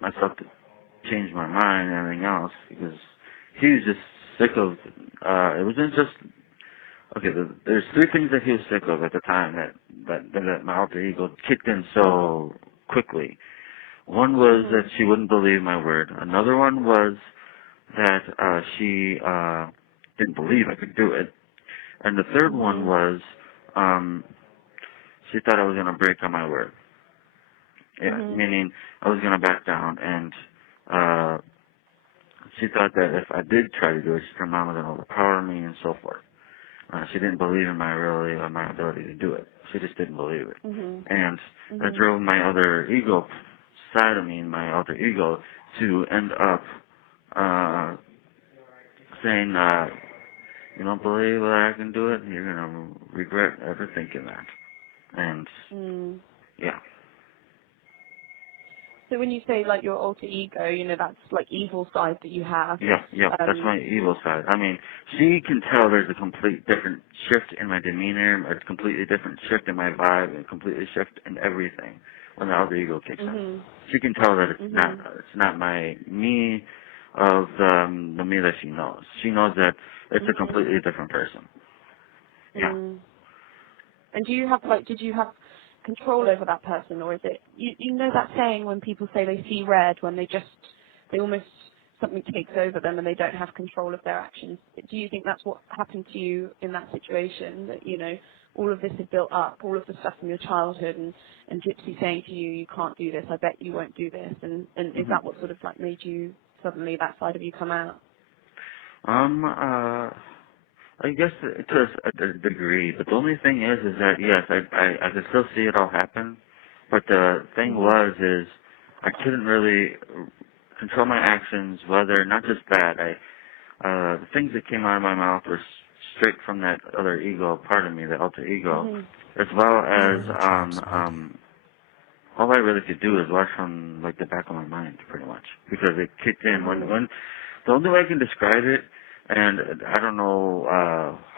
myself to change my mind and everything else, because he was just sick of, it wasn't just, okay, there's 3 things that he was sick of at the time that my alter ego kicked in so quickly. One was that she wouldn't believe my word. Another one was that she didn't believe I could do it. And the third one was she thought I was going to break on my word. Yeah, meaning I was going to back down, and she thought that if I did try to do it, her mom was going to overpower me and so forth. She didn't believe in my ability to do it. She just didn't believe it. And that drove my other ego side of me, my alter ego, to end up saying, you don't believe that I can do it, you're going to regret ever thinking that. And, yeah. So when you say, like, your alter ego, you know, that's, like, evil side that you have. Yeah, that's my evil side. I mean, she can tell there's a complete different shift in my demeanor, a completely different shift in my vibe, and a completely shift in everything when the alter ego kicks in. She can tell that it's not my me of the me that she knows. She knows that it's a completely different person. Yeah. And do you have, like, did you have control over that person, or is it, you know that saying when people say they see red, when they almost, something takes over them and they don't have control of their actions? Do you think that's what happened to you in that situation, that, you know, all of this had built up, all of the stuff from your childhood, and Gypsy saying to you, you can't do this, I bet you won't do this, and is that what sort of, like, made you suddenly, that side of you come out? I guess to a degree, but the only thing is that yes, I could still see it all happen, but the thing is I couldn't really control my actions, whether, not just that, the things that came out of my mouth were straight from that other ego part of me, the alter ego, as well as all I really could do is watch from like the back of my mind, pretty much, because it kicked in when the only way I can describe it. And I don't know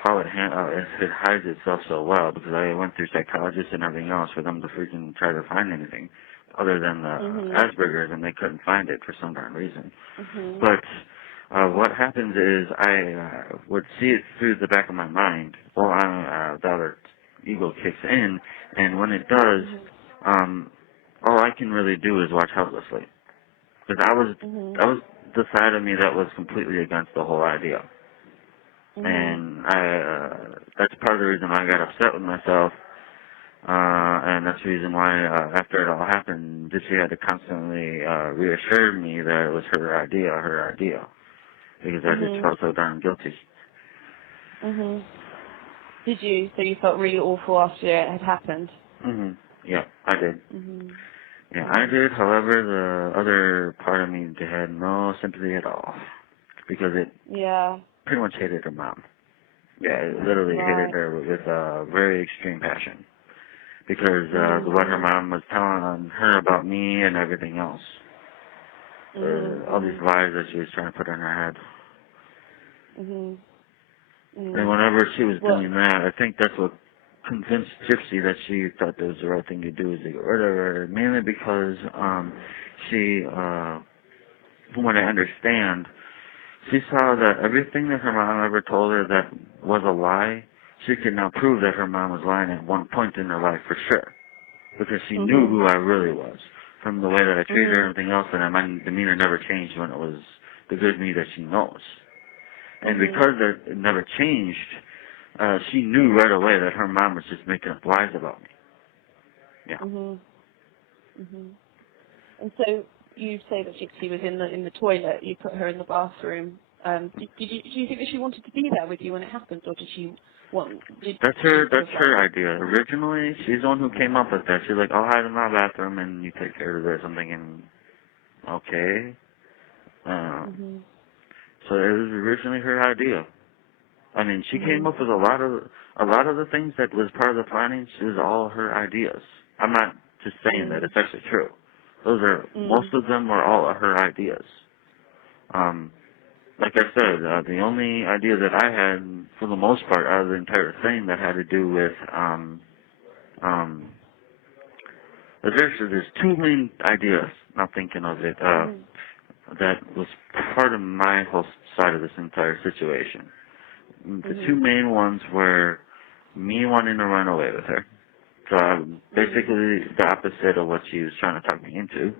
how it hides itself so well, because I went through psychologists and everything else for them to freaking try to find anything other than Asperger's, and they couldn't find it for some darn reason. But what happens is I would see it through the back of my mind while the other ego kicks in, and when it does, all I can really do is watch helplessly, because I was the side of me that was completely against the whole idea. And that's part of the reason I got upset with myself, and that's the reason why after it all happened, she had to constantly reassure me that it was her idea, because I just felt so darn guilty. Did you? So you felt really awful after it had happened? Yeah, I did. Yeah, I did. However, the other part of me had no sympathy at all, because it pretty much hated her mom. Yeah, it literally hated her with a very extreme passion, because what her mom was telling her about me and everything else, all these lies that she was trying to put in her head. And whenever she was doing that, I think that's what convinced Gypsy that she thought that was the right thing to do, is to get rid of her, mainly because she, from what I understand, she saw that everything that her mom ever told her that was a lie, she could now prove that her mom was lying at one point in her life for sure. Because she knew who I really was. From the way that I treated her and everything else, and my demeanor never changed when it was the good me that she knows. And because it never changed, she knew right away that her mom was just making up lies about me. Yeah. And so you say that Gypsy was in the toilet. You put her in the bathroom. Do you think that she wanted to be there with you when it happened, or did she want? That's her idea. Originally, she's the one who came up with that. She's like, "I'll hide in my bathroom and you take care of this." I'm thinking, okay. So it was originally her idea. I mean, she came up with a lot of the things that was part of the planning. It was all her ideas. I'm not just saying that; it's actually true. Those are most of them were all her ideas. Like I said, the only idea that I had, for the most part, out of the entire thing, that had to do with there's two main ideas. Not thinking of it. That was part of my whole side of this entire situation. The two main ones were me wanting to run away with her. So basically the opposite of what she was trying to talk me into.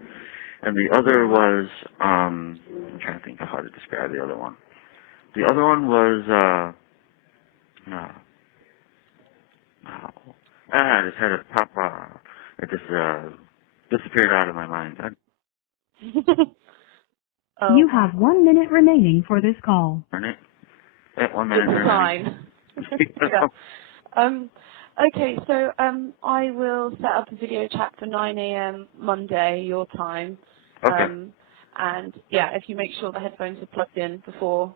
And the other was, I'm trying to think of how to describe the other one. The other one was, I just had it pop, it just disappeared out of my mind. You have 1 minute remaining for this call. 1 minute remaining. Fine. Okay, so I will set up a video chat for 9 a.m. Monday, your time. Okay. And yeah, if you make sure the headphones are plugged in before,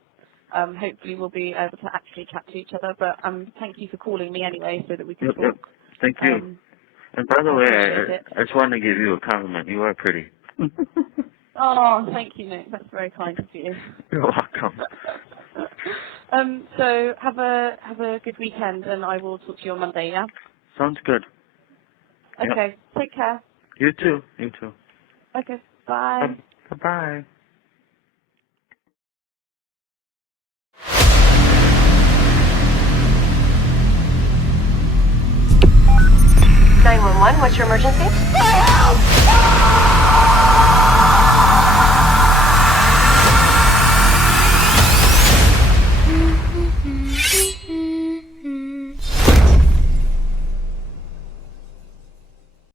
hopefully we'll be able to actually chat to each other. But thank you for calling me anyway, so that we can talk. Yep. Thank you. And by the way, I just wanted to give you a compliment. You are pretty. Oh, thank you, Nick. That's very kind of you. You're welcome. So have a good weekend, and I will talk to you on Monday. Yeah. Sounds good. Okay. Yep. Take care. You too. You too. Okay. Bye. Bye. 911, what's your emergency?